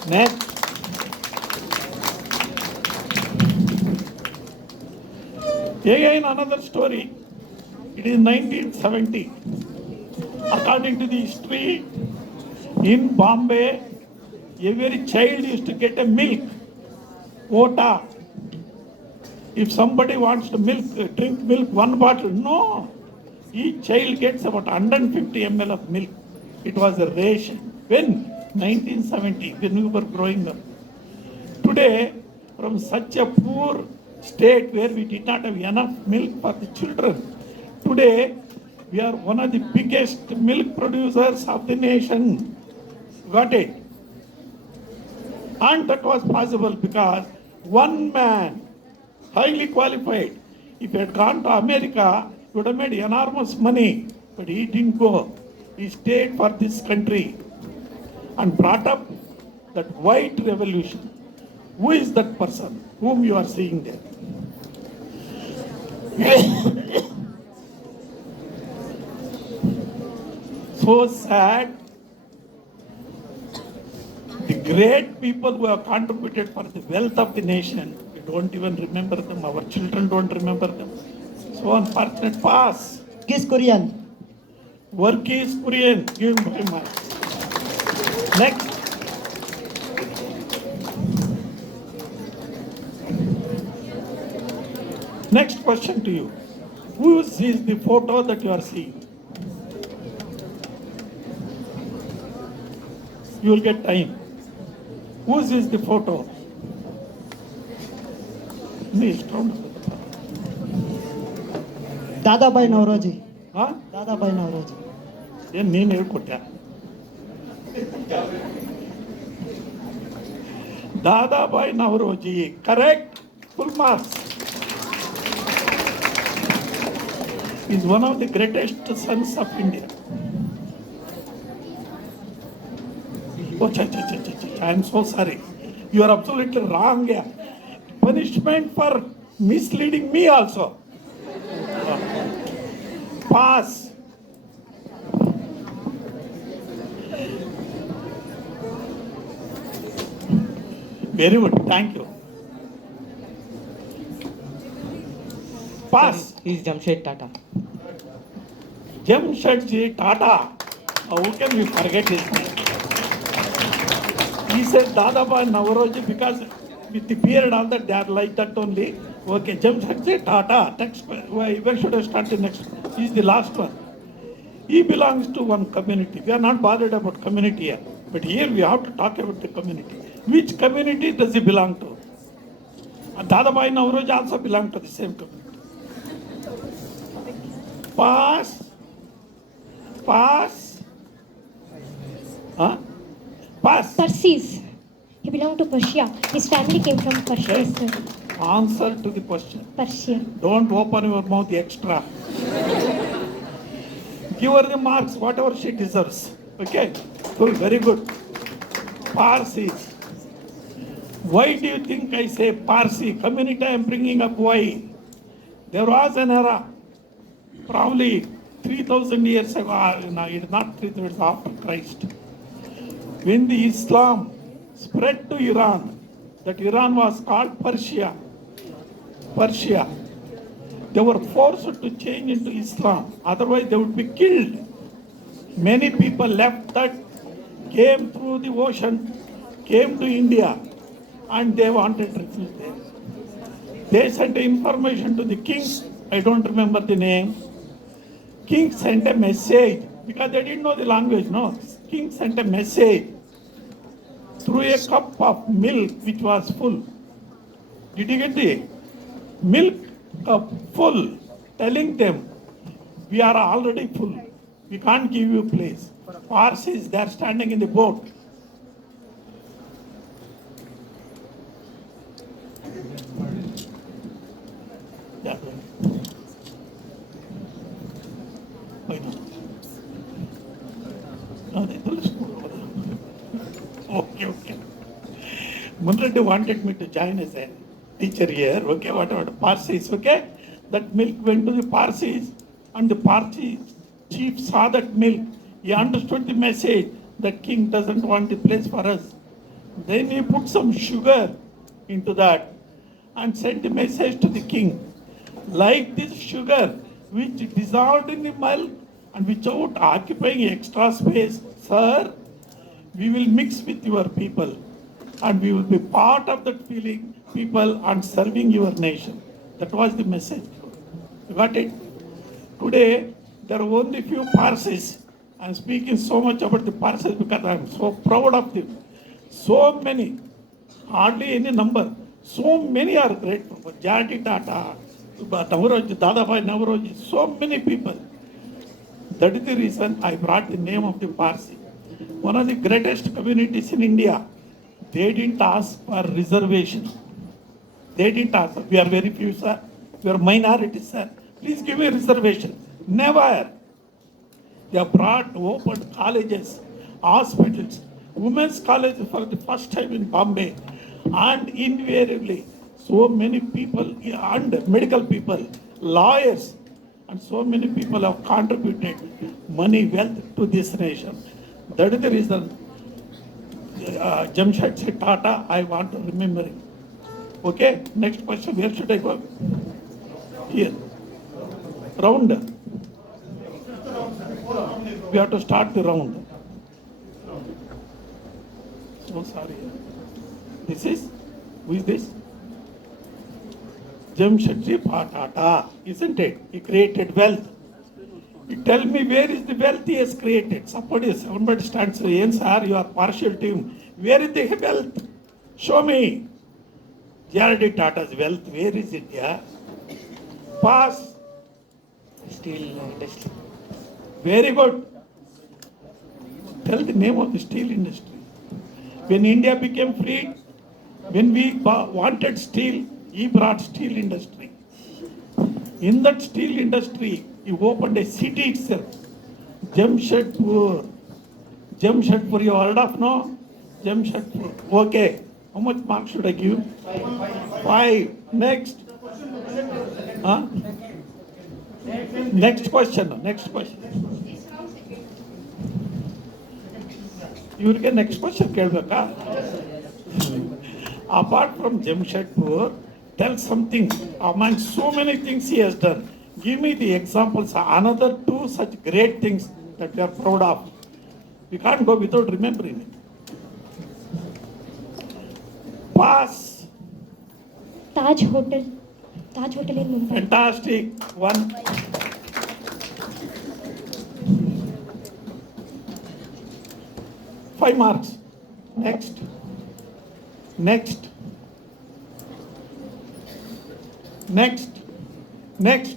Next. Again, another story. It is 1970. According to the history, in Bombay, every child used to get a milk quota. If somebody wants to drink milk, one bottle, no. Each child gets about 150 ml of milk. It was a ration. When? 1970, when we were growing up. Today, from such a poor state where we did not have enough milk for the children, today we are one of the biggest milk producers of the nation. Got it? And that was possible because one man, highly qualified, if he had gone to America, he would have made enormous money. But he didn't go. He stayed for this country and brought up that white revolution. Who is that person whom you are seeing there? So sad. The great people who have contributed for the wealth of the nation, we don't even remember them. Our children don't remember them. So unfortunate. Pass. Kiss Korean. Work is Korean. Give him 5 marks. Next. Next question to you. Whose is the photo that you are seeing? You will get time. Whose is the photo? Dadabhai Naoroji. Huh? Dadabhai Naoroji. ಏನು ನೀನು ಹೇಳ್ಕೊಟ್ಟ Dadabhai Naoroji. Correct. Full marks. Is one of the greatest sons of India. Oh, I am so sorry. You are absolutely wrong. Yeah. Punishment for misleading me also. Pass. Very good. Thank you. Pass. He is Jamshed Tata. Jamshedji Tata. How can we forget his name? He said Dadabhai Naoroji because with the beard all that they are like that only. Okay, Jamshedji Tata. Next, where should I start the next? He is the last one. He belongs to one community. We are not bothered about community here. But here we have to talk about the community. Which community does he belong to? And Dadabhai Naoroji also belong to the same community. Pass. Pass. Huh? Pass. Persis. He belonged to Persia. His family came from Persia, Okay. sir. Answer to the question. Persia. Don't open your mouth extra. Give her the marks, whatever she deserves. Okay? Cool, very good. Parsis. Why do you think I say Parsi? Community I am bringing up why? There was an era, probably 3,000 years ago, no, it's not 3,000, it's after Christ. When the Islam spread to Iran, that Iran was called Persia. Persia. They were forced to change into Islam, otherwise they would be killed. Many people left that, came through the ocean, came to India, and they wanted refuge there. They sent information to the king, I don't remember the name. King sent a message, because they didn't know the language, no. King sent a message through a cup of milk which was full. Did you get the milk cup full? Telling them, we are already full. We can't give you place. Parsis, they are standing in the boat. That one. Why not? No, they told us. Okay. Munireddy wanted me to join as a teacher here, okay, whatever, Parsis, okay? That milk went to the Parsis, and the Parsi chief saw that milk. He understood the message that king doesn't want the place for us. Then he put some sugar into that and sent the message to the king. Like this sugar, which dissolved in the milk and without occupying extra space, sir, we will mix with your people and we will be part of that feeling people and serving your nation. That was the message. You got it? Today, there are only few Parsis. I'm speaking so much about the Parsis because I'm so proud of them. So many, hardly any number. So many are grateful. Jati Tata, Navroji, Dadabhai Navroji, so many people. That is the reason I brought the name of the Parsi. One of the greatest communities in India. They didn't ask for reservation. They didn't ask. We are very few, sir. We are minorities, sir. Please give me a reservation. Never. They have brought open colleges, hospitals, women's colleges for the first time in Bombay. And invariably, so many people and medical people, lawyers, and so many people have contributed money, wealth to this nation. That is the reason Jamshedji Tata, I want to remember him. Okay, next question, where should I go? Here. Round. We have to start the round. So sorry. This is, who is this? Jamshedji Tata, isn't it? He created wealth. You tell me where is the wealth he has created? Somebody stands saying, yes, sir, you are partial to him. Where is the wealth? Show me. J.R.D. Tata's wealth, where is it? Yeah? Pass. Steel industry. Very good. Tell the name of the steel industry. When India became free, when we wanted steel, he brought steel industry. In that steel industry, he opened a city itself. Jamshedpur. Jamshedpur, you heard of, no? Jamshedpur. Okay. How much marks should I give? 5. Next. Huh? Next question. Next question. You will get next question. Apart from Jamshedpur, tell something among so many things he has done. Give me the examples, another 2 such great things that we are proud of. We can't go without remembering it. Pass. Taj Hotel. Taj Hotel in Mumbai. Fantastic. 1. Five marks. Next. Next. Next. Next.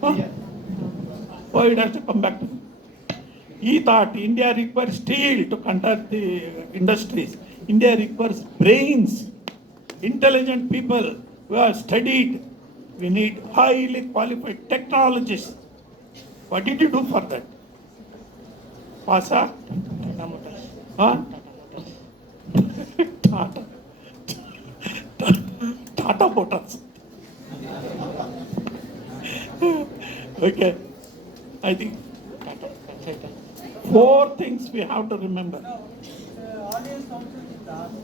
Huh? Oh, it has to come back to me. He thought India requires steel to conduct the industries. India requires brains, intelligent people who are studied. We need highly qualified technologists. What did you do for that? Pasa? Tata Motors. Huh? Tata Motors. Tata Motors. Okay. I think Tata Consultant. 4 things we have to remember.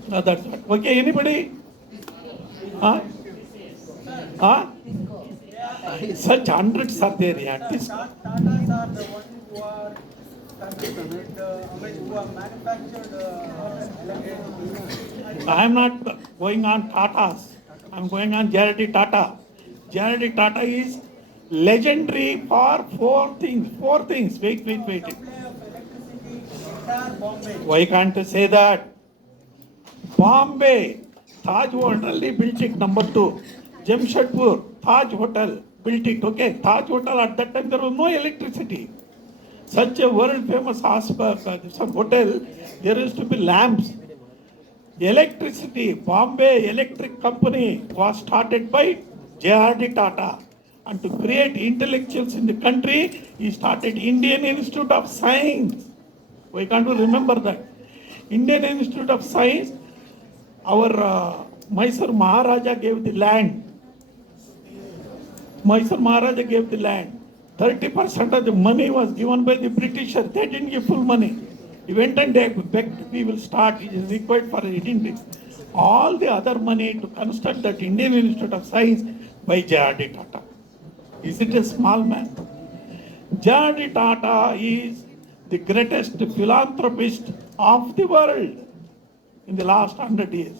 No, that's what. Okay, anybody? Huh? Huh? Such hundreds are there, yeah. This. Tatas are the ones who are who are manufactured electricity. I am not going on Tatas. I am going on J.R.D. Tata. J.R.D. Tata is legendary for 4 things. 4 things. Wait. Supply of electricity, entire Bombay. Why can't you say that? Bombay, Taj Hotel, he built it, number 2. Jamshedpur, Taj Hotel, built it, okay? Taj Hotel, at that time there was no electricity. Such a world famous hotel, there used to be lamps. Electricity, Bombay Electric Company was started by J.R.D. Tata. And to create intellectuals in the country, he started Indian Institute of Science. Why can't we remember that? Indian Institute of Science, our Mysore Maharaja gave the land. Mysore Maharaja gave the land. 30% of the money was given by the Britishers. They didn't give full money. He went and begged, we will start. It is required for it. All the other money to construct that Indian Institute of Science by J.R.D. Tata. Is it a small man? J.R.D. Tata is the greatest philanthropist of the world in the last 100 years.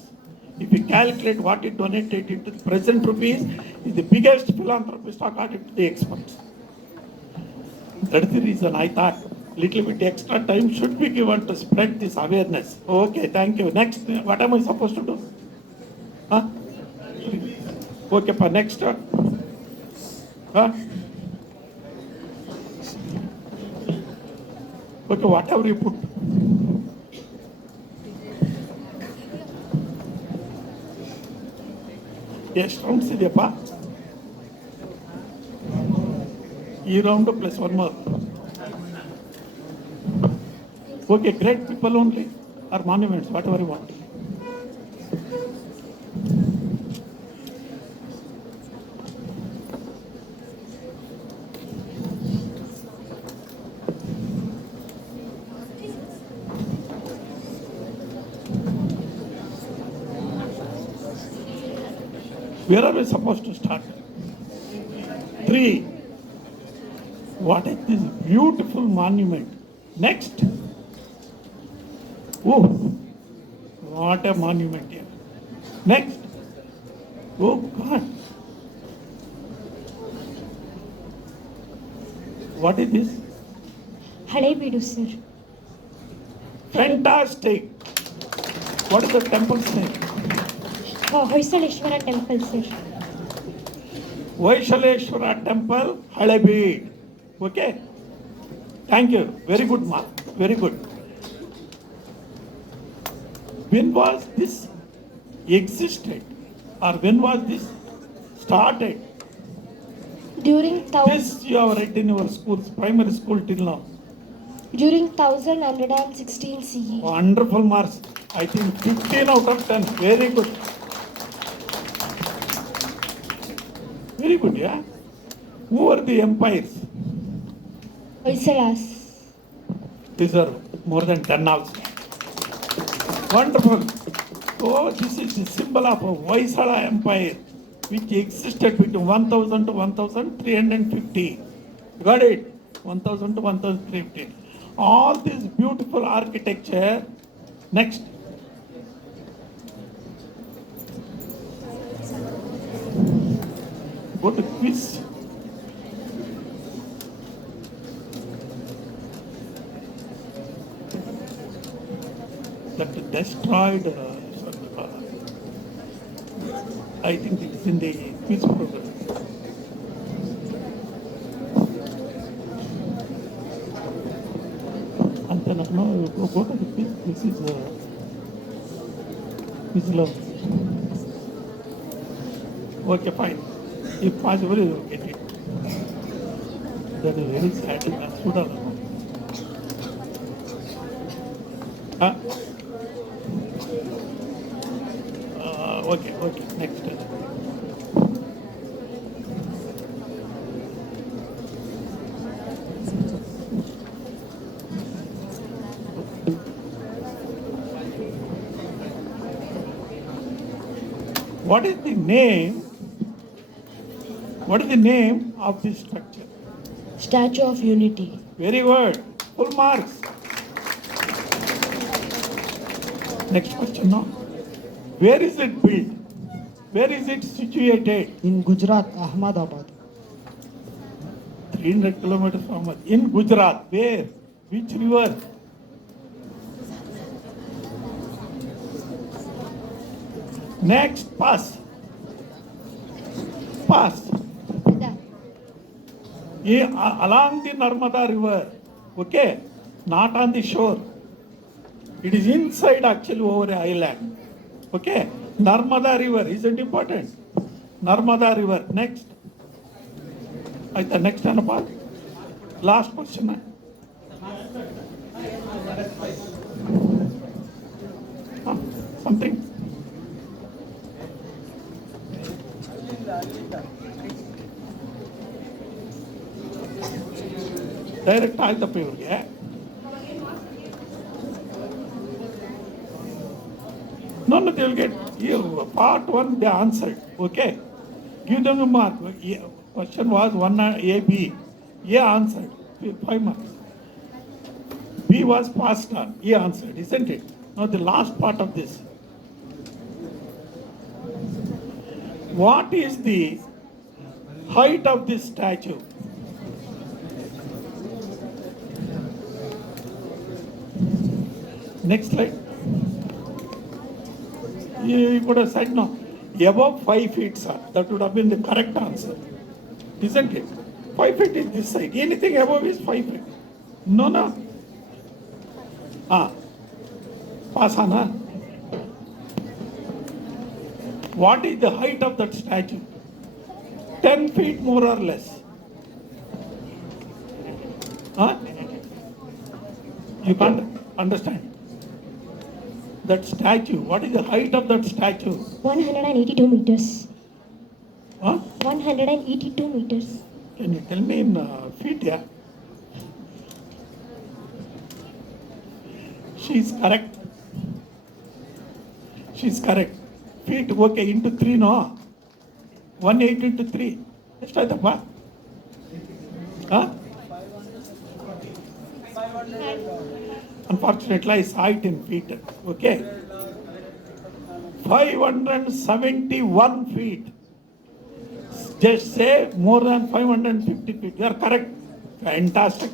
If you calculate what he donated into the present rupees, is the biggest philanthropist according to the experts. That's the reason I thought little bit extra time should be given to spread this awareness. Okay, thank you. Next, what am I supposed to do? Huh? Okay, for next. Huh? Okay, whatever you put. Yes, rounds ಇದೆಯಪ್ಪ ಈ round plus one more. Okay, great people only or monuments, whatever you want. Where are we supposed to start? 3. What is this beautiful monument? Next. Oh, what a monument here. Next. Oh God. What is this? Halebeedu, sir. Fantastic. What is the temple's name? Hoysaleshwara temple, sir. Vaishaleshwara temple, Halebeed. Okay. Thank you. Very good, Mark. Very good. When was this existed? Or when was this started? During This you have read in your schools, primary school till now. During 1116 CE. Wonderful marks. I think 15 out of 10. Very good. Very good, yeah. Who are the empires? Hoysalas. These are more than 10 also. Wonderful. Oh, this is the symbol of a Hoysala empire which existed between 1000 to 1350. Got it? 1000 to 1350. All this beautiful architecture. Next. Go to quiz. That destroyed, I think it's in the quiz program. And then, no, go to the quiz. This is quiz love. Okay, fine. If possible, you will get it. That is very sad. Sudan. Huh? Okay, next. What is the name? What is the name of this structure? Statue of Unity. Very good. Full marks. Next question now. Where is it built? Where is it situated? In Gujarat, Ahmedabad. 300 kilometers from us. In Gujarat. Where? Which river? Next, pass. Pass. Along the Narmada river. Okay? Not on the shore. It is inside actually over an island. Okay, Narmada River, isn't important? Narmada River, next. The next one part. Last question. Something? Direct ಆಯ್ತಪ್ಪ ಇವ್ರಿಗೆ. No, they will get part one, they answered. Okay. Give them a mark. Question was 1 A, B. A answered. 5 marks. B was passed on. A answered, isn't it? Now the last part of this. What is the height of this statue? Next slide. You could have said no. Above 5 feet, sir. That would have been the correct answer. Isn't it? 5 feet is this side. Anything above is 5 feet. No, no. Pass on, huh? What is the height of that statue? 10 feet more or less. Huh? You can't understand. That statue, what is the height of that statue? 182 meters. Huh? 182 meters. Can you tell me in feet, yeah? She's correct. She's correct. Feet, okay, into 3, no? 180 into 3. ಎಷ್ಟಾಯ್ತಪ್ಪ? Huh? Unfortunately, it's height in feet. Okay. 571 feet. Just say more than 550 feet. You are correct. Fantastic.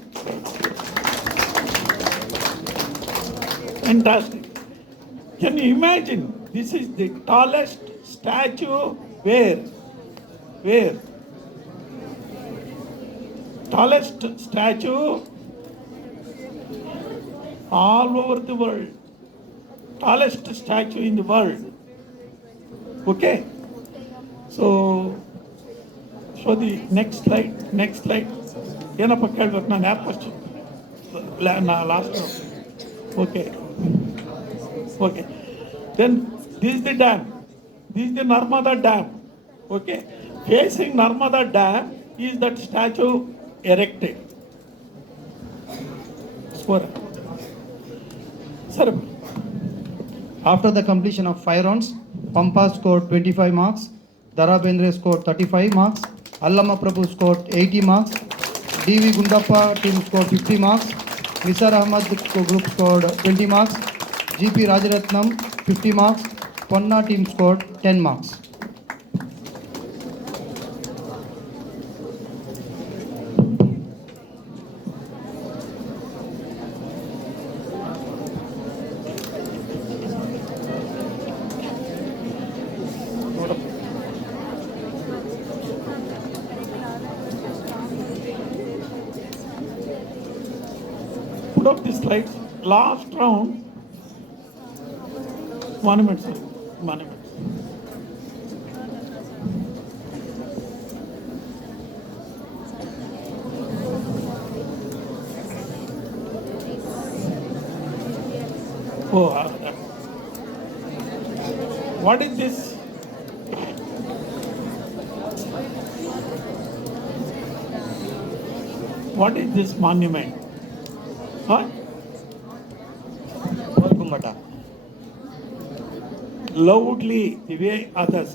Fantastic. Can you imagine? This is the tallest statue where? Where? Tallest statue all over the world. Tallest statue in the world. Okay? So, show the next slide. Next slide. ಏನಪ್ಪ ಕೇಳ್ಬೇಕು ನಾನು ಯಾರು first last okay okay then this the dam this the Narmada dam okay facing Narmada dam is that statue erected. Score. Sir. After the completion of 5 rounds, Pampa scored 25 marks, Dara Bendre scored 35 marks, Allama Prabhu scored 80 marks, DV Gundappa team scored 50 marks, Nisar Ahmad group scored 20 marks, GP Rajaratnam 50 marks, Ponna team scored 10 marks. Put up the slides. Last round. Monuments, sir. Monuments. Oh, what is this? What is this monument? Huh? Golgumata. Loudly, the way others.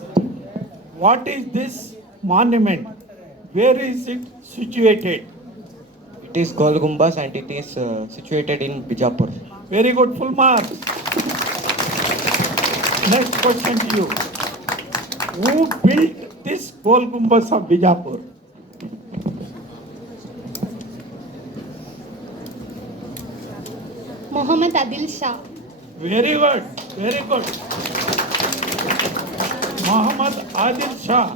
What is this monument? Where is it situated? It is Golgumbas and it is situated in Bijapur. Very good, full marks. Next question to you. Who built this Golgumbas of Bijapur? Muhammad Adil Shah. Very good, very good. Muhammad Adil Shah.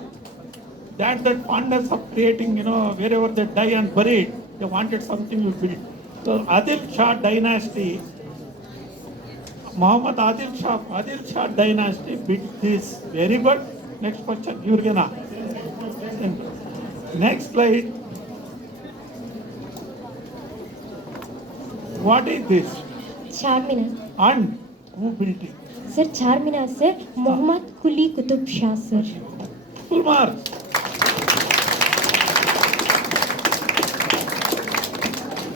That's the fondness of creating, wherever they die and buried, they wanted something to build. So Adil Shah dynasty, Muhammad Adil Shah dynasty built this. Very good. Next question. Yurgena. Next slide. What is this? Charminar. And who built it? Sir, Charminar, sir. Muhammad Kuli Qutub Shah, sir. Full marks.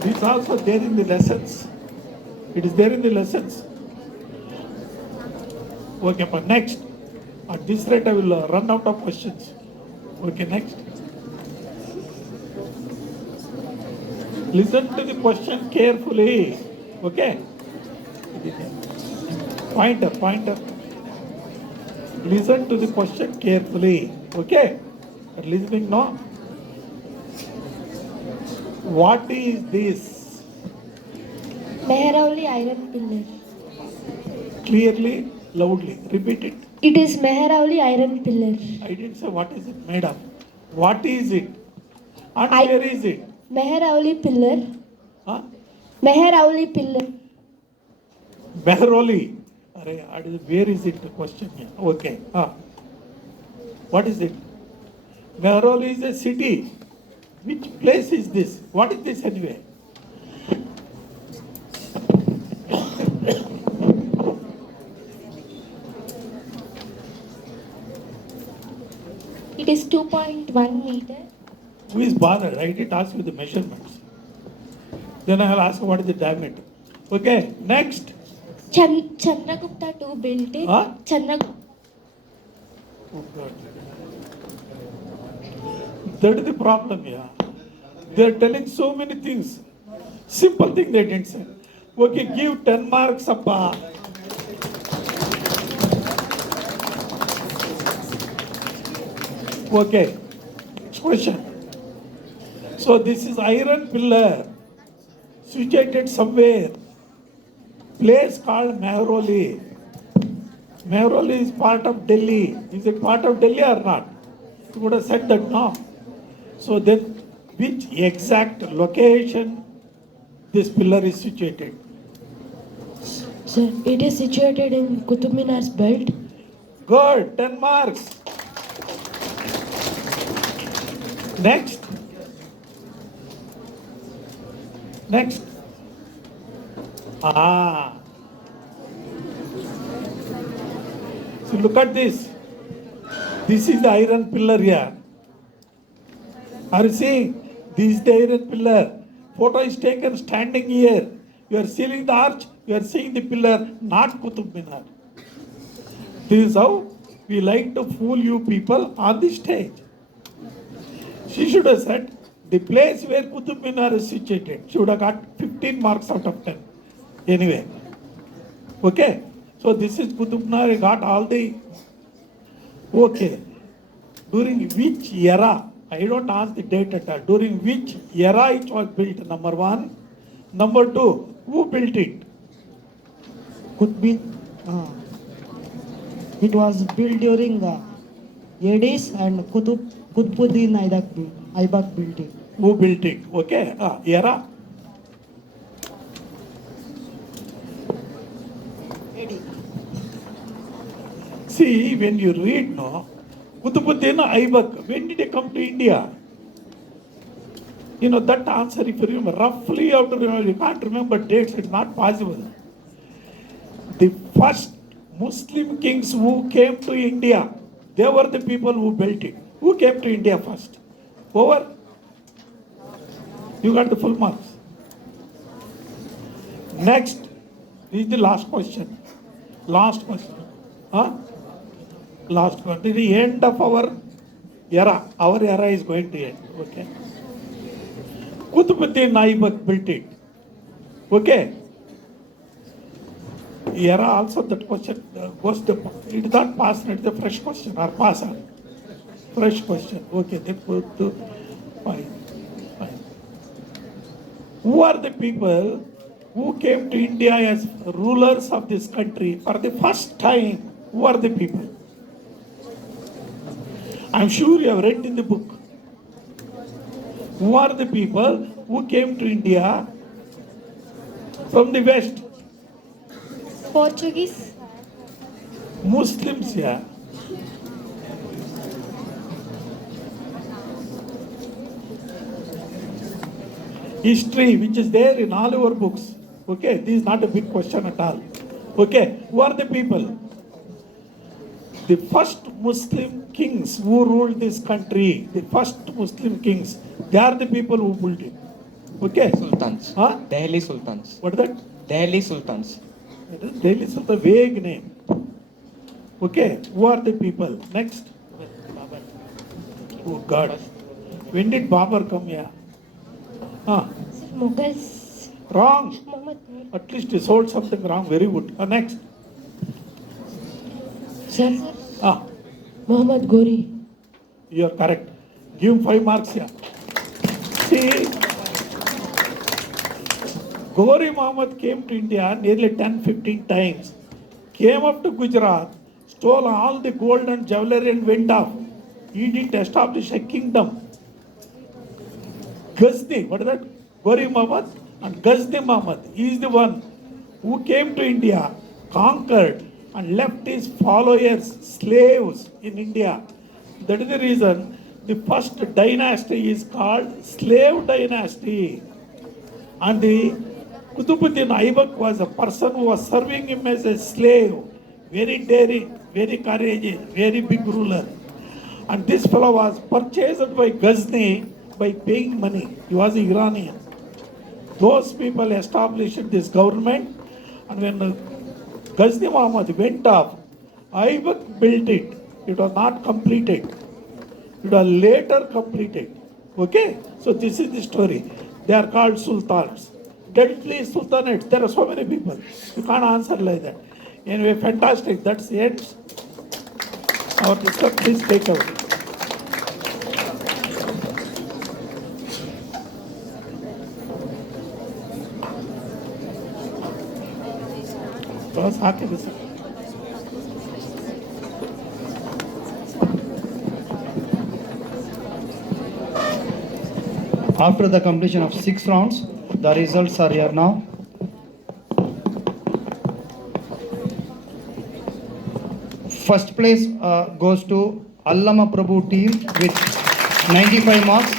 This is also there in the lessons. It is there in the lessons. Okay, but next. At this rate, I will run out of questions. Okay, next. Listen to the question carefully. Okay? Pointer. Listen to the question carefully. Okay? But listening, no? What is this? Mehrauli iron pillar. Clearly, loudly. Repeat it. It is Mehrauli iron pillar. I didn't say what is it made of. What is it? And I- where is it? Mehrauli pillar. Huh? Mehrauli pillar. Mehroli. Where is it? The question here. Okay. What is it? Mehroli is a city. Which place is this? What is this anyway? It is 2.1 meter. Who is bothered? Write it, ask with the measurements. Then I will ask what is the diameter. Okay, next. Chandragupta II built it. Huh? Oh God. That is the problem here. They are telling so many things. Simple thing they didn't say. Okay, give 10 marks, appa. Okay, next question. So this is iron pillar situated somewhere. Place called Mehroli. Mehroli is part of Delhi. Is it part of Delhi or not? You would have said that no. So then, which exact location this pillar is situated? Sir, it is situated in Qutub Minar's belt. Good, 10 marks. Next. Next. So look at this. This is the iron pillar here. Are you seeing? This is the iron pillar. Photo is taken standing here. You are seeing the arch. You are seeing the pillar, not Qutub Minar. This is how we like to fool you people on the stage. She should have said the place where Qutub Minar is situated. She would have got 15 marks out of 10. Anyway. Okay. So this is Qutub Minar. I got all the. Okay. During which era? I don't ask the date at all. During which era it was built? Number one. Number two, who built it? It was built during Yedis and Qutbuddin Aibak built it. Who built it? Okay. Era. See, when you read, no, Qutbuddin Aibak, when did he come to India? You know, that answer, if you remember, roughly you have to remember, you can't remember dates, it's not possible. The first Muslim kings who came to India, they were the people who built it. Who came to India first? Over? You got the full marks. Next, this is the last question. Last question. Last one. This is the end of our era. Our era is going to end. Okay. Qutbuddin Aibak built it. Okay. Era also that question goes to, it is not pass, it is a fresh question or pass on. Fresh question. Okay, then go to fine. Who are the people who came to India as rulers of this country for the first time? Who are the people? I'm sure you have read in the book. Who are the people who came to India from the West? Portuguese. Muslims, yeah. History, which is there in all our books. Okay, this is not a big question at all. Okay, who are the people? The first Muslim kings who ruled this country, the first Muslim kings, they are the people who built it. Okay? Sultans. Huh? Delhi Sultans. What is that? Delhi Sultans. Delhi is a vague name. Okay, who are the people? Next. Babar. Oh God. When did Babar come here? Huh? Sir, Mughals. Wrong. Muhammad Ghori. At least he sold something wrong. Very good. Next. Sir, Ah, Muhammad Ghori. you are correct. Give him 5 marks here. See, Ghori Muhammad came to India nearly 10-15 times. Came up to Gujarat, stole all the gold and jewelry and went off. He didn't establish a kingdom. Ghazni, what is that? Ghori Muhammad and Ghazni Muhammad. He is the one who came to India, conquered and left his followers, slaves in India. That is the reason the first dynasty is called slave dynasty. And the Kutubuddin Aibak was a person who was serving him as a slave, very daring, very courageous, very big ruler. And this fellow was purchased by Ghazni by paying money. He was Iranian. Those people established this government, and when Ghazni Muhammad went off, Aibak built it. It was not completed. It was later completed. Okay? So this is the story. They are called sultans. Deadly sultanates. There are so many people. You can't answer like that. Anyway, fantastic. That's the end. Our discussion, please take over. बस आके बस After the completion of 6 rounds, the results are here now. First place goes to Allama Prabhu team with 95 marks.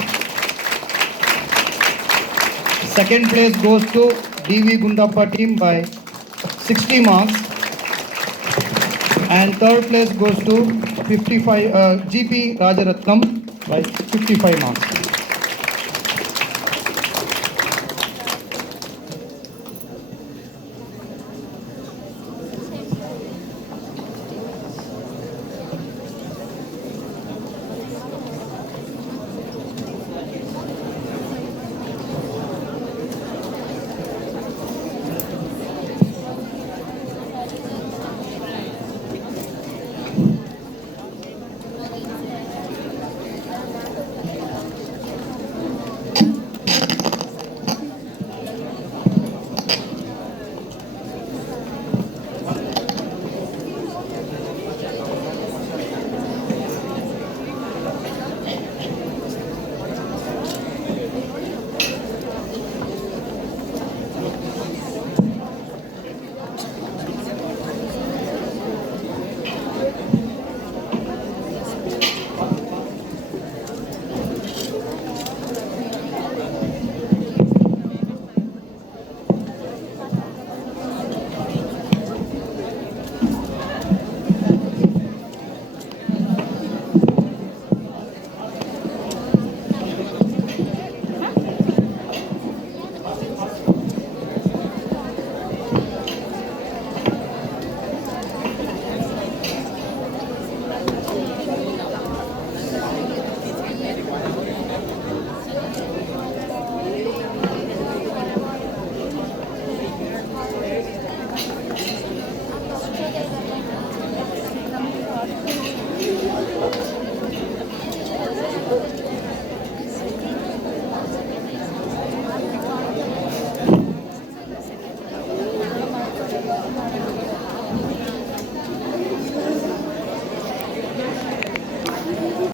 Second place goes to DV Gundappa team by 60 marks. And third place goes to GP Rajaratnam by 55 marks.